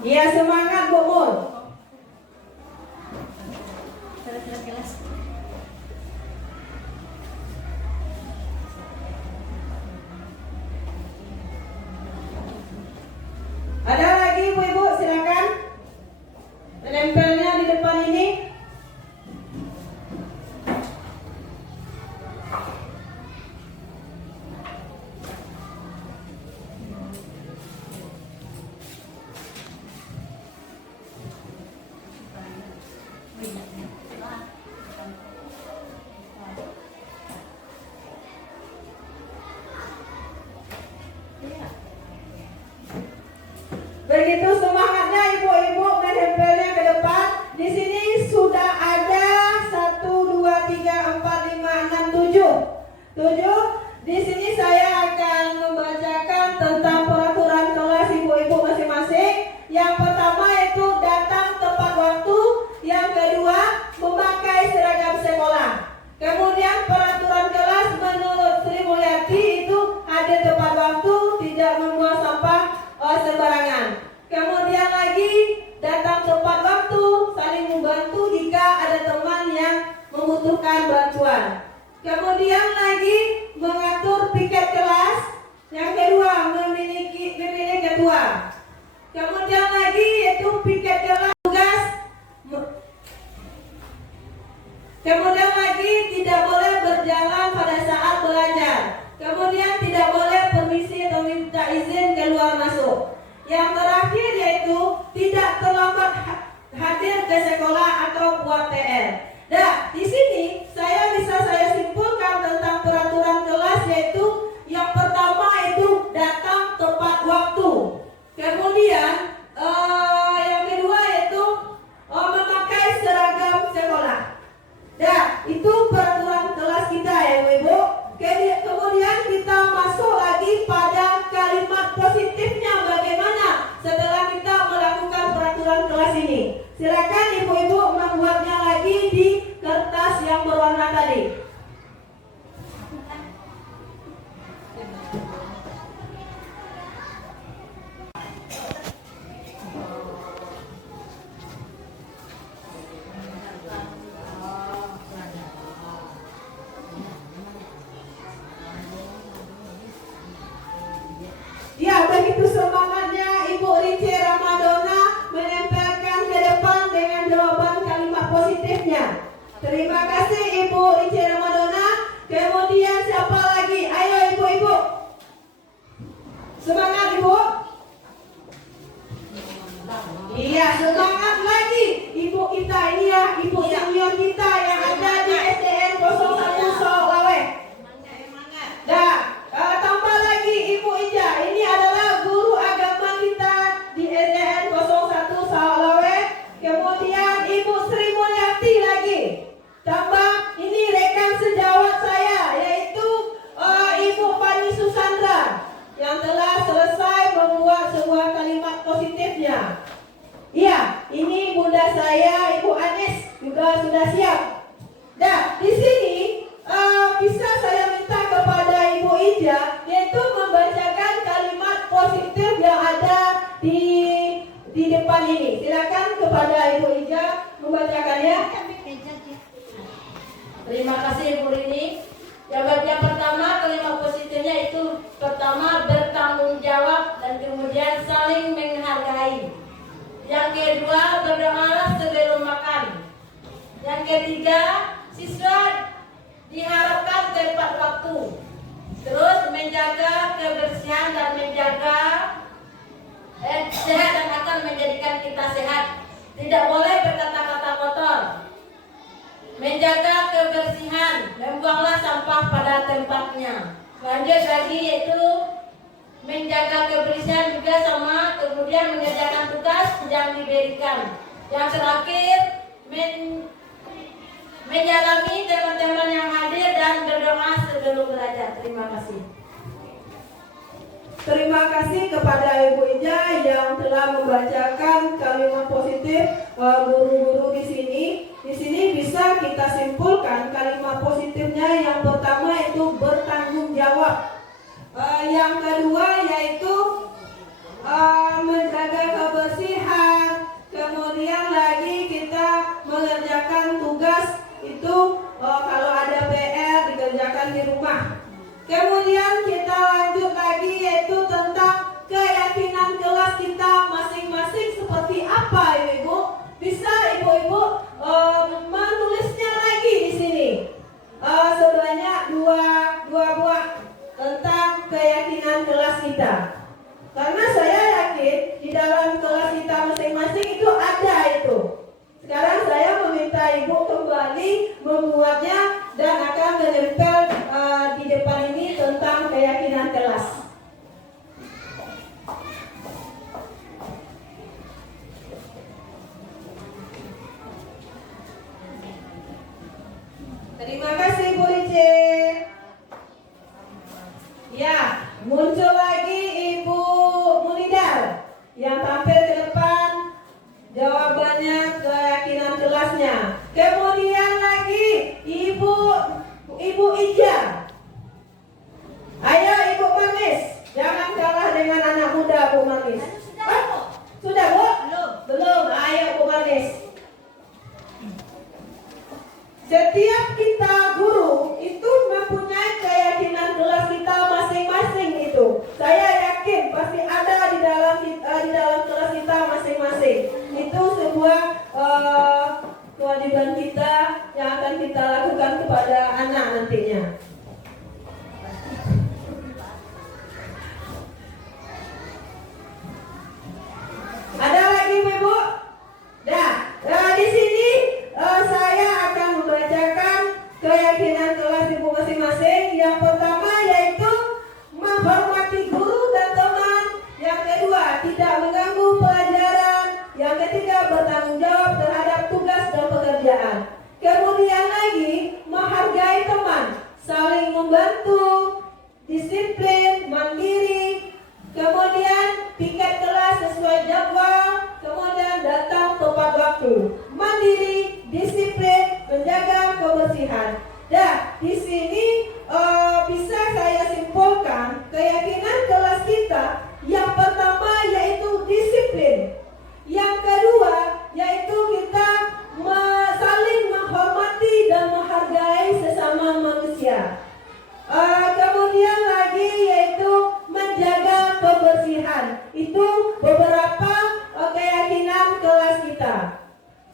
Iya, semangat Bu Mul. Ada lagi ibu-ibu, silakan menempelnya di depan ini. Begitu semangatnya ibu-ibu menempelnya ke depan. Di sini sudah ada 1, 2, 3, 4, 5, 6, 7. Di sini saya akan membacakan tentang peraturan kelas ibu-ibu masing-masing. Yang pertama itu datang tepat waktu. Yang kedua memakai seragam sekolah. Kemudian Kemudian lagi mengatur piket kelas. Yang kedua memilih ketua. Kemudian lagi yaitu piket kelas tugas. Kemudian lagi tidak boleh berjalan pada saat belajar. Kemudian tidak boleh permisi atau minta izin keluar masuk. Yang terakhir yaitu tidak terlambat hadir ke sekolah atau buat PR. Nah, di sini saya simpulkan tentang peraturan kelas, yaitu yang pertama itu datang tepat waktu. Kemudian yang kedua yaitu memakai seragam sekolah. Nah, itu peraturan kelas kita ya Ibu. Kemudian kita masuk lagi pada kalimat positifnya bagaimana setelah kita melakukan peraturan kelas ini. Silakan ibu-ibu membuatnya lagi di kertas yang berwarna tadi. Ya, begitu semangatnya Ibu Rice Ramadona menempelkan ke depan dengan jawaban kalimat positifnya. Terima kasih Ibu Rice Ramadona. Kemudian siapa lagi? Ayo ibu-ibu. Semangat Ibu. Iya, semangat lagi Ibu kita ini ya, Ibu senior kita yang ada di SDN 01 Solaweh. Nah, tambah lagi Ibu Ija, ini adalah guru agama kita di SDN 01 Solaweh. Kemudian Ibu Sri Mulyati lagi. Tambah ini rekan sejawat saya, yaitu Ibu Pani Susandra yang telah selesai membuat sebuah kalimat positifnya. Iya, ini bunda saya Ibu Anis juga sudah siap. Nah, di sini bisa saya minta kepada Ibu Ija yaitu membacakan kalimat positif yang ada di depan ini. Silakan kepada Ibu Ija membacakannya. Terima kasih Ibu Rini. Yang pertama kalimat positifnya itu pertama bertanggung jawab dan kemudian saling menghargai. Yang kedua berdoalah sebelum makan. Yang ketiga siswa diharapkan tepat waktu. Terus menjaga kebersihan dan menjaga sehat dan akan menjadikan kita sehat. Tidak boleh berkata-kata kotor. Menjaga kebersihan, membuanglah sampah pada tempatnya. Lanjut lagi yaitu menjaga kebersihan juga sama, kemudian mengerjakan tugas yang diberikan. Yang terakhir menyalami teman-teman yang hadir dan berdoa sebelum belajar. Terima kasih. Terima kasih kepada Ibu Ija yang telah membacakan kalimat positif guru-guru di sini. Di sini bisa kita simpulkan kalimat positifnya yang pertama itu bertanggung jawab. Yang kedua yaitu menjaga kebersihan. Kemudian lagi kita mengerjakan tugas itu kalau ada PR dikerjakan di rumah. Kemudian kita lanjut lagi yaitu tentang keyakinan kelas kita masing-masing seperti apa Ibu-ibu. Bisa Ibu-ibu menulisnya lagi di sini. Sebanyak dua buah tentang keyakinan kelas kita. Karena saya yakin di dalam kelas kita masing-masing itu ada itu. Sekarang saya meminta Ibu kembali membuatnya dan akan menempel di depan ini tentang keyakinan kelas. Terima kasih Bu Rice. Ya, muncul lagi Ibu Munidal yang tampil ke depan. Jawabannya keyakinan kelasnya. Kemudian lagi Ibu Ija. Ayo Ibu Manis, jangan kalah dengan anak muda Bu Manis. Sudah Bu? Belum. Ayo Bu Manis. Setiap kita guru itu membantu, disiplin, mandiri, kemudian piket kelas sesuai jadwal, kemudian datang tepat waktu, mandiri, disiplin, menjaga kebersihan. Dan di sini bisa saya simpulkan keyakinan kelas kita yang pertama yaitu disiplin, yang kedua yaitu kita saling menghormati dan menghargai sesama manusia. Kemudian lagi yaitu menjaga kebersihan. Itu beberapa keyakinan kelas kita.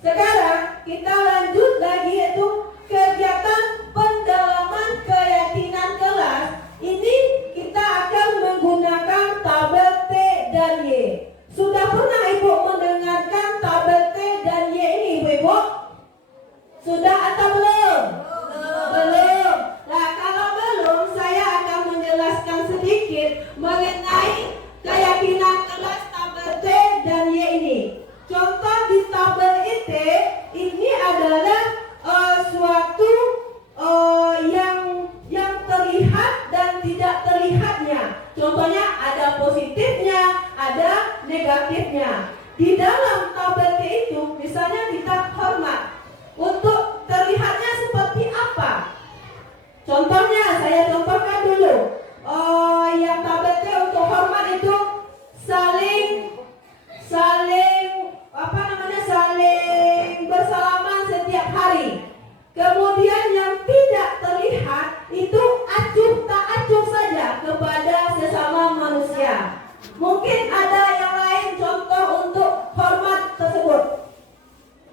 Sekarang kita lanjut lagi yaitu kegiatan pendalaman keyakinan kelas. Ini kita akan menggunakan tabel T dan Y. Sudah pernah Ibu mendengarkan tabel T dan Y ini Ibu? Sudah atau belum? Belum. Nah, kalau belum, saya akan menjelaskan sedikit mengenai keyakinan kelas tabel T dan Y ini. Contoh di tabel IT ini adalah suatu yang terlihat dan tidak terlihatnya. Contohnya ada positifnya, ada negatifnya. Di dalam tabel T itu, misalnya kita hormat. Untuk terlihatnya seperti apa? Contohnya, saya contohkan dulu. Yang tabel T untuk hormat itu saling bersalaman setiap hari. Kemudian yang tidak terlihat itu acuh tak acuh saja kepada sesama manusia. Mungkin ada yang lain contoh untuk hormat tersebut.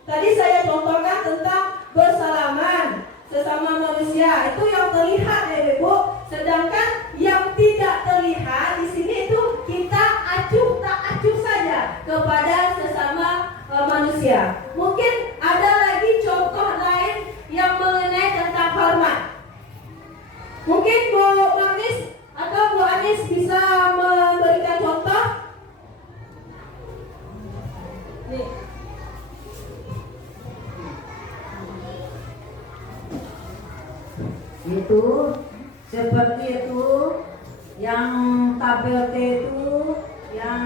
Tadi saya contohkan tentang bersalaman sesama manusia, itu yang terlihat ya Ibu. Sedangkan yang tidak terlihat di sini itu kita acuh tak acuh saja kepada sesama manusia. Mungkin ada lagi contoh lain yang mengenai tentang hormat. Mungkin Bu Magnis atau Bu Anis bisa memberikan contoh. Nih. Itu seperti itu yang tabel T itu yang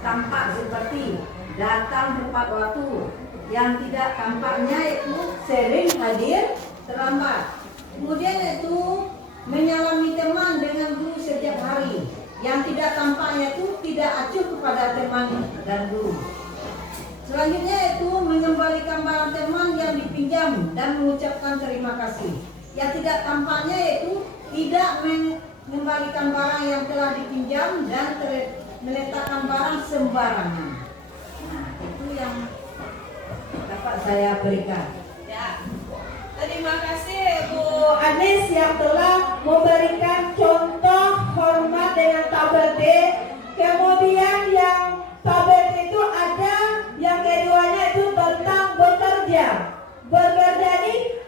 tampak seperti datang tepat waktu, yang tidak tampaknya itu sering hadir terlambat. Kemudian itu menyalami teman dengan guru setiap hari, yang tidak tampaknya itu tidak acuh kepada teman dan guru. Selanjutnya itu mengembalikan barang teman yang dipinjam dan mengucapkan terima kasih. Yang tidak tampaknya yaitu tidak mengembalikan barang yang telah dipinjam dan meletakkan barang sembarangan. Nah, itu yang dapat saya berikan. Ya. Terima kasih Bu Anis yang telah memberikan contoh hormat dengan tabel T. Kemudian yang tabel T itu ada yang keduanya itu tentang bekerja. Bekerja ini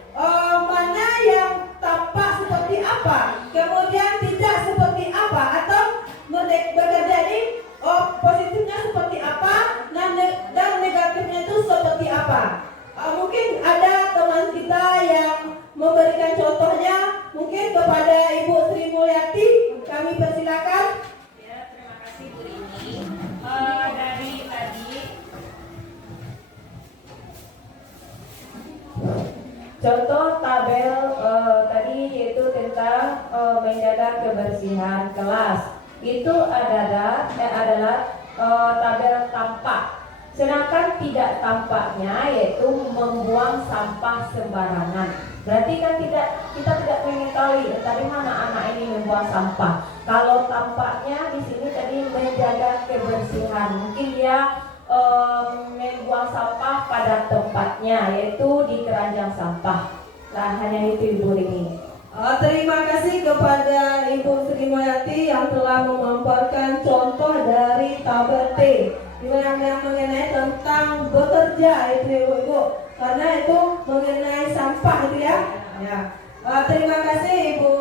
mana yang tampak seperti apa, kemudian tidak seperti apa, atau bekerja ini positifnya seperti apa dan negatifnya itu seperti apa. Mungkin ada teman kita yang memberikan contohnya, mungkin kepada Ibu Sri Mulyati kami persilakan. Ya, terima kasih Bu Rini. Dari tadi contoh tabel tadi yaitu tentang menjaga kebersihan kelas. Itu adalah tabel tampak. Sedangkan tidak tampaknya yaitu membuang sampah sembarangan. Berarti kan kita tidak mengetahui dari mana anak ini membuang sampah. Kalau tampaknya di sini tadi menjaga kebersihan, mungkin dia membuang sampah pada tempatnya, yaitu di keranjang sampah. Nah, hanya itu Ibu Rini. Terima kasih kepada Ibu Sri Mulyati yang telah memaparkan contoh dari tabel T yang mengenai tentang bekerja itu Ibu, karena itu mengenai sampah itu ya. Terima kasih Ibu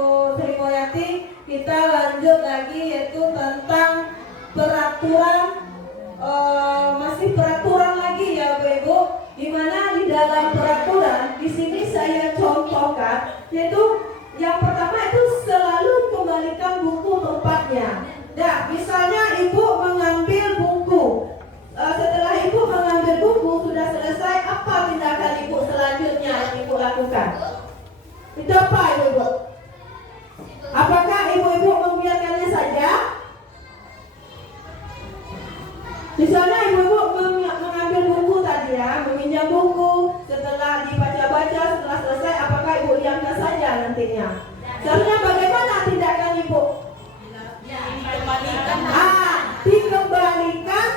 Sri Mulyati. Kita lanjut lagi yaitu tentang peraturan. Masih peraturan lagi ya Ibu, di mana di dalam peraturan di sini saya contohkan yaitu yang pertama itu selalu kembalikan buku tempatnya. Nah, misalnya ibu mengambil buku. Setelah ibu mengambil buku sudah selesai, apa tindakan ibu selanjutnya yang ibu lakukan? Itu apa ibu? Apakah ibu-ibu membiarkannya saja? Misalnya ibu-ibu mengambil buku tadi ya, meminjam buku, setelah dibaca-baca, setelah selesai, apakah ibu diamkan saja nantinya? Seharusnya bagaimana tindakan ibu? Dikembalikan. Dikembalikan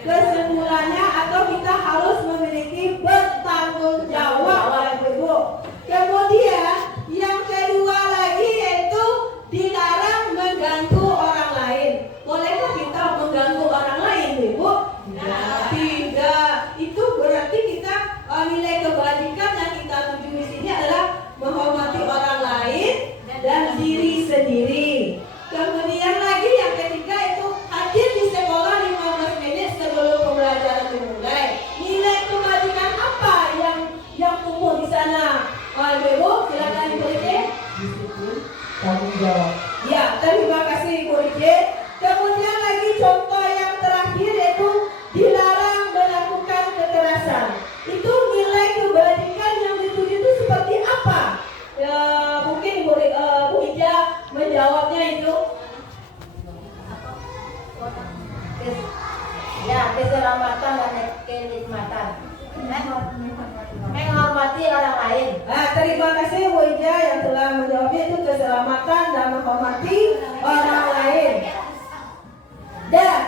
kesimpulannya, atau kita harus memiliki bertanggung jawab ibu. Kemudian yang kedua lagi yaitu dilarang mengganggu orang lain. Bolehkah kita mengganggu orang lain ibu? Tidak. Itu berarti kita nilai kebajikan yang kita tuju di sini adalah menghormati orang lain dan diri sendiri. Kemudian lagi yang ketiga itu hadir di sekolah 15 menit sebelum pembelajaran dimulai. Nilai kebajikan apa yang tumbuh di sana? Ibu, silakan Ibu Ije. Disiplin, tanggung jawab. Ya, terima kasih Ibu Ije. Kemudian lagi contoh yang terakhir yaitu dilarang melakukan kekerasan. Itu nilai kebajikan yang dituju itu seperti apa? Mungkin Bu Ija menjawabnya itu. Ya, keselamatan dan kenikmatan. Menghormati orang lain. Terima kasih Bu Ija yang telah menjawabnya itu keselamatan dan menghormati orang lain. Dan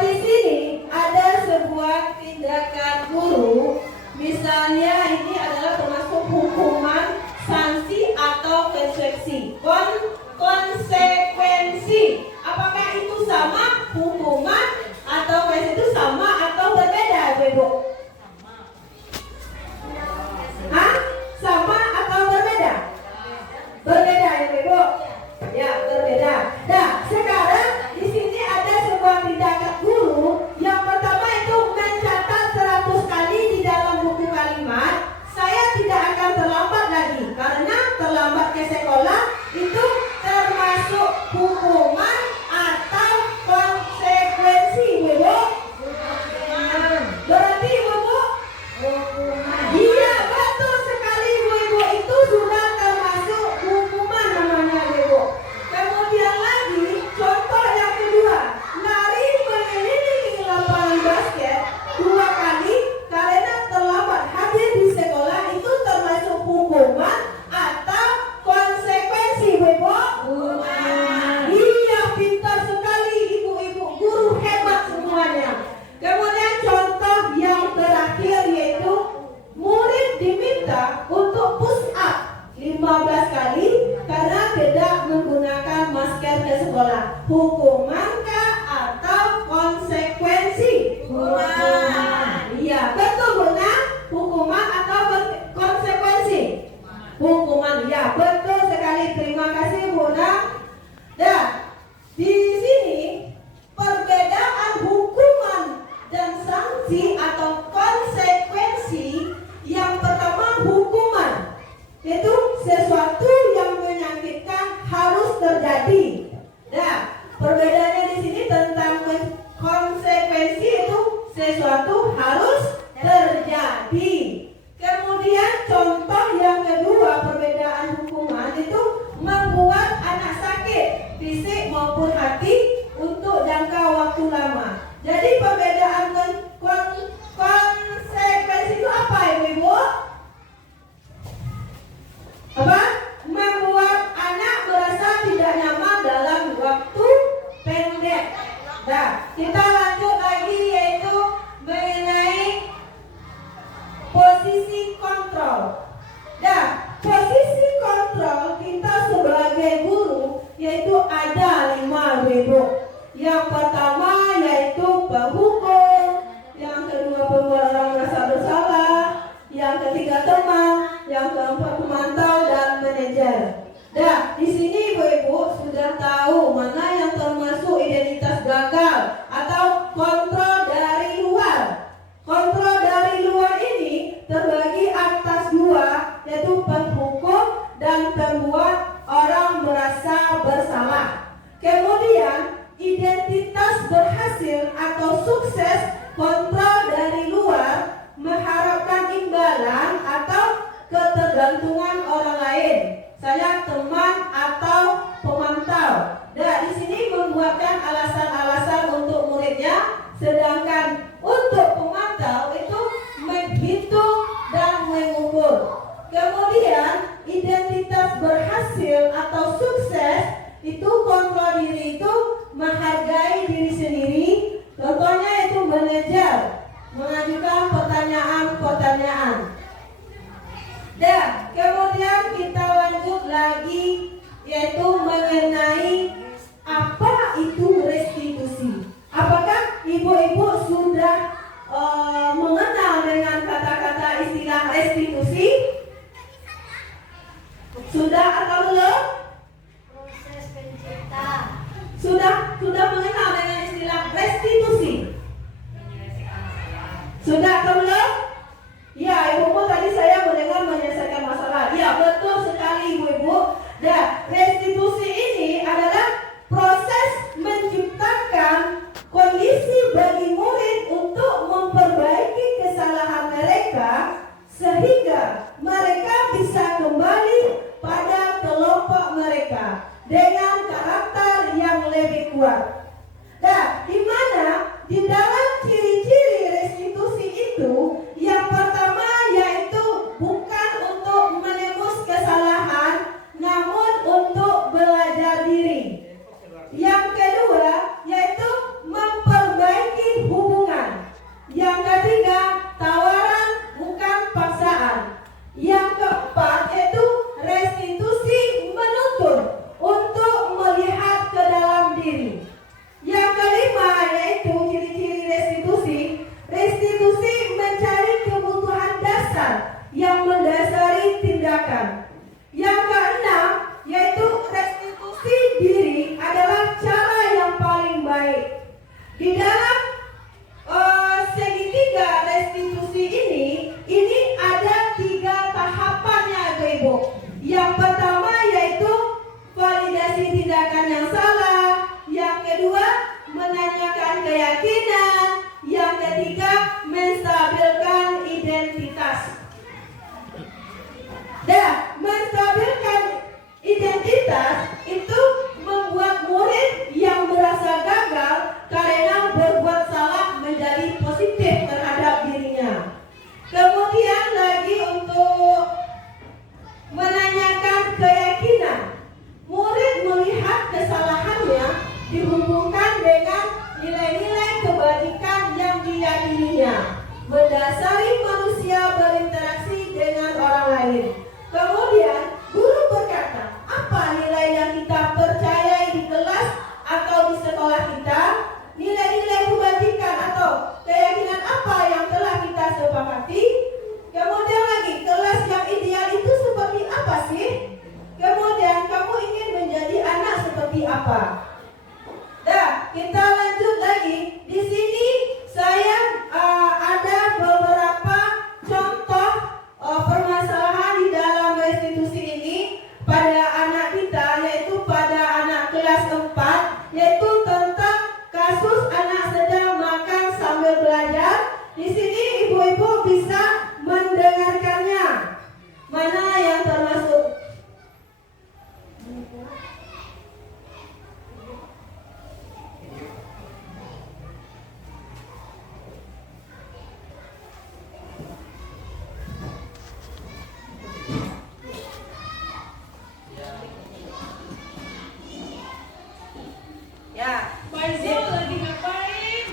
di sini ada sebuah tindakan guru, misalnya ini adalah termasuk hukuman, sanksi atau konsekuensi. Apakah itu sama hukuman atau itu sama atau berbeda, Ibu? Sama atau berbeda? Berbeda ya Ibu? Ya, berbeda. Nah, sekarang di sini ada sebuah tindakan guru. Yang pertama itu mencatat 100 kali di dalam buku kalimat, saya tidak akan terlambat lagi. Karena terlambat ke sekolah itu termasuk hukuman atau konsekuensi, Ibu. Berarti Ibu, iya betul sekali Ibu, itu sudah termasuk hukuman namanya Ibu. Kemudian lagi contoh yang kedua, lari mengelilingi lapangan basket 2 kali karena terlambat hadir di sekolah, itu termasuk hukuman atau konsekuensi Ibu? Iya, pintar sekali ibu-ibu, guru hebat semuanya. Kemudian contoh yang terakhir yaitu murid diminta untuk push up 15 kali karena tidak menggunakan masker ke sekolah. Hukumankah atau konsekuensi? Hukuman. Iya, betul Bunda. Hukuman atau konsekuensi? Hukuman. Ya, betul sekali. Terima kasih Bunda. Dan di sini perbedaan hukuman dan sanksi atau konsekuensi. Yang pertama hukuman, itu sesuatu yang menyakitkan harus terjadi. Nah, perbedaannya di sini tentang konsekuensi itu sesuatu harus terjadi. Kemudian contoh yang kedua, perbedaan hukuman itu membuat anak sakit fisik maupun hati untuk jangka waktu lama. Jadi perbedaan konsekuensi itu apa Ibu? Apa? Membuat anak merasa tidak nyaman dalam waktu pendek. Nah, kita lanjut lagi yaitu mengenai posisi kontrol. Nah, posisi kontrol kita sebagai guru yaitu ada 5 Ibu. Yang pertama yaitu penghukum, yang kedua pembuat orang merasa bersalah, yang ketiga teman, yang keempat pemantau dan manajer. Nah, di sini Ibu-ibu sudah tahu mana yang termasuk identitas gagal atau kontrol dari luar. Kontrol dari luar ini terbagi atas 2, yaitu penghukum dan pembuat orang merasa Saya teman atau pemantau. Nah, di sini membuatkan alasan-alasan untuk muridnya, sedangkan untuk pemantau itu menghitung dan mengukur. Kemudian identitas berhasil atau sukses itu kontrol diri itu menghargai diri sendiri. Contohnya itu mengejar, mengajukan pertanyaan-pertanyaan. Dan kemudian kita lanjut lagi yaitu mengenai apa itu restitusi. Apakah ibu-ibu sudah mengenal dengan kata-kata istilah restitusi? Sudah atau belum? Proses pencipta. Sudah mengenal dengan istilah restitusi? Sudah atau belum? Ya, ibu-ibu tadi saya mendengar menyelesaikan masalah. Ya, betul sekali ibu-ibu. Dan restitusi ini adalah proses menciptakan kondisi bagi murid untuk memperbaiki kesalahan mereka sehingga mereka bisa kembali pada kelompok mereka dengan karakter yang lebih kuat. Nah, di mana di dalam ciri-ciri restitusi itu yang pertama yaitu bukan untuk menebus kesalahan, namun untuk belajar diri. Yang kedua yaitu memperbaiki hubungan. Yang ketiga, tawaran bukan paksaan. Yang keempat yaitu restitusi menuntun untuk melihat ke dalam diri. Yang kelima yaitu ciri-ciri restitusi. Restitusi mencari kebutuhan dasar yang mendasari tindakan. Yang keenam yaitu restitusi diri adalah cara yang paling baik. Di dalam segitiga restitusi ini ada 3 tahapannya ibu-ibu. Yang pertama yaitu validasi tindakan yang salah. Yang kedua menanyakan keyakinan. Yang ketiga menstabilkan identitas. Dan menstabilkan identitas itu membuat murid yang merasa gagal karena berbuat salah menjadi positif terhadap dirinya. Kemudian lagi untuk menanyakan keyakinan. Murid melihat kesalahannya dihubungkan dengan nilai-nilai kebajikan yang diyakininya, mendasari manusia berinteraksi dengan orang lain. Kemudian guru berkata, apa nilai yang kita percayai di kelas atau di sekolah kita? Nilai-nilai kebajikan atau keyakinan apa yang telah kita sepakati? Kemudian lagi, kelas yang ideal itu seperti apa sih? Kemudian kamu ingin menjadi anak seperti apa? Nah, kita lanjut lagi. Di sini saya ada beberapa contoh permasalahan di dalam restitusi ini pada anak kita, yaitu pada anak kelas 4, yaitu tentang kasus anak sedang makan sambil belajar. Di sini ibu-ibu bisa mendengarkannya. Mana yang termasuk? Ya, Faizal lagi ngapain?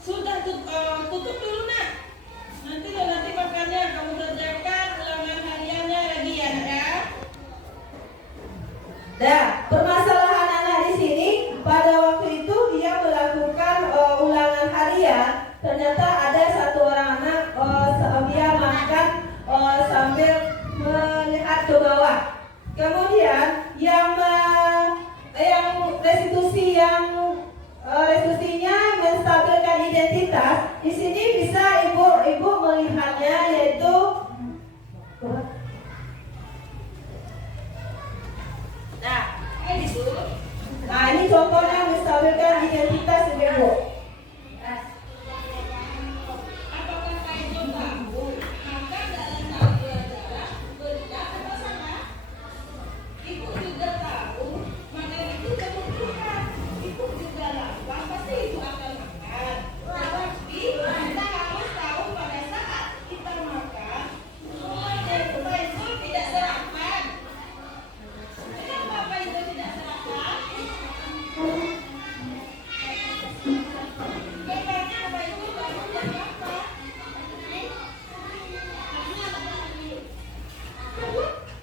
Sudah tutup dulu nak. Nanti makannya kamu kerjakan ulangan hariannya lagi ya nak ya. Nah, permasalahan anak di sini pada waktu itu dia melakukan ulangan harian. Ternyata ada satu orang anak dia makan sambil melihat ke bawah. Kemudian yang restitusinya menstabilkan identitas. Di sini bisa ibu melihatnya yaitu nah ini contohnya menstabilkan identitas ibu. Apakah Faizal tahu maka dalam tahap pelajaran benda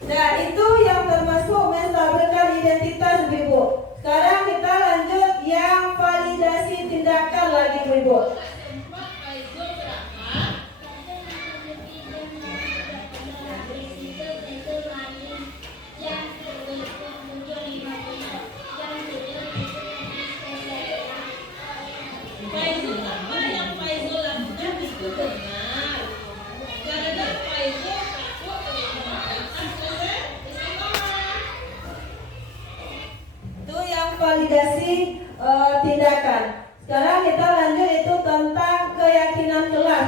Nah, itu yang termasuk menstabilkan identitas Ibu. Sekarang kita lanjut yang validasi tindakan lagi Ibu. Itu yang validasi tindakan. Sekarang kita lanjut itu tentang keyakinan kelas.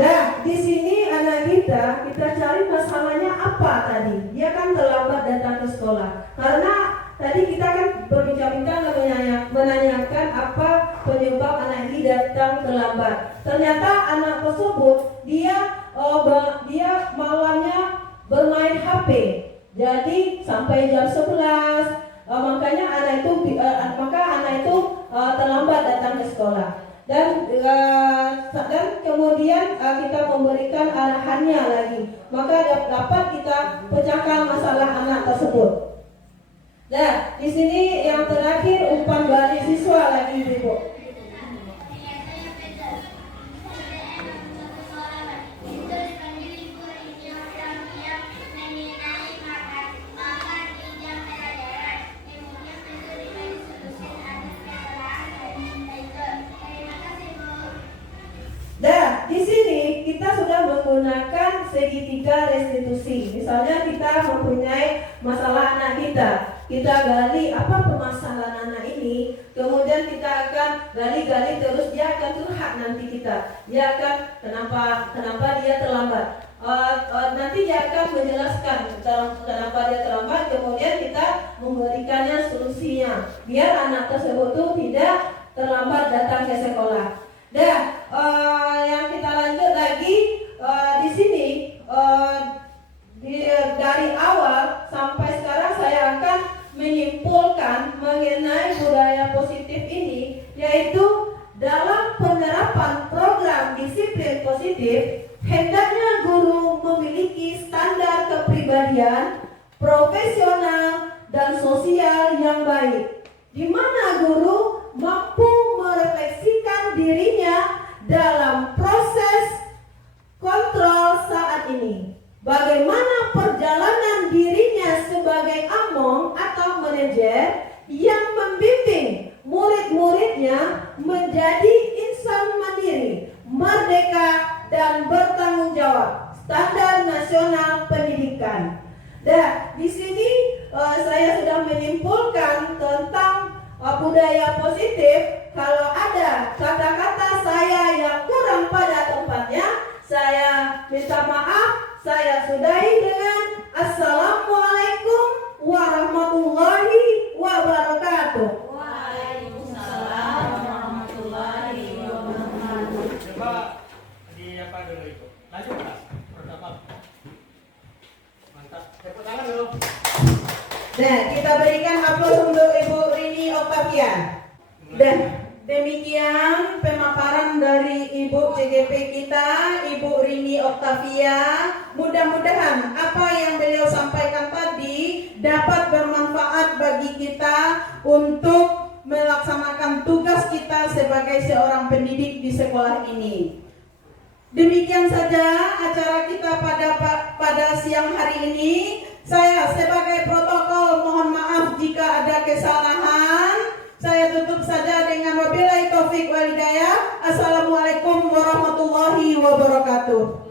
Nah, di sini anak kita cari masalahnya apa tadi? Dia kan terlambat datang ke sekolah. Karena tadi kita kan berbincang-bincang dan menanyakan apa penyebab anak ini datang terlambat. Ternyata anak tersebut dia malamnya bermain HP. Jadi sampai jam 11 makanya anak itu terlambat datang ke sekolah. Dan kemudian kita memberikan arahannya lagi, maka dapat kita pecahkan masalah anak tersebut. Nah, di sini yang terakhir umpan balik siswa lagi Ibu. Nah, di sini kita sudah menggunakan segitiga restitusi. Misalnya kita mempunyai masalah anak kita gali apa permasalahan anak ini, kemudian kita akan gali terus, dia akan curhat nanti dia akan kenapa dia terlambat. Nanti dia akan menjelaskan kenapa dia terlambat, kemudian kita memberikannya solusinya biar anak tersebut tuh tidak terlambat datang ke sekolah. Nah, yang kita lanjut lagi di sini dari awal sampai sekarang saya akan menyimpulkan mengenai budaya positif ini, yaitu dalam penerapan program disiplin positif hendaknya guru memiliki standar kepribadian, profesional dan sosial yang baik, di mana guru mampu merefleksikan dirinya dalam proses kontrol saat ini. Bagaimana perjalanan dirinya sebagai among atau manajer yang membimbing murid-muridnya menjadi insan mandiri, merdeka dan bertanggung jawab. Standar nasional pendidikan. Nah, di sini saya sudah menyimpulkan tentang budaya positif. Kalau ada kata-kata saya yang kurang pada tempatnya, saya minta maaf. Saya sudahi dengan Assalamualaikum warahmatullahi wabarakatuh. Waalaikumsalam warahmatullahi wabarakatuh. Coba di apa dulu itu? Lanjut Mas. Protokol. Mantap. Tepuk tangan dulu. Nah, kita berikan aplaus untuk Ibu Rini Octavia. Dan demikian pemaparan dari Ibu CGP kita, Ibu Rini Octavia. Mudah-mudahan apa yang beliau sampaikan tadi dapat bermanfaat bagi kita untuk melaksanakan tugas kita kita sebagai seorang pendidik di sekolah ini. Demikian saja acara kita pada siang hari ini. Saya sebagai protokol mohon maaf jika ada kesalahan. Saya tutup saja dengan wabillahi taufik wal hidayah. Assalamualaikum warahmatullahi wabarakatuh.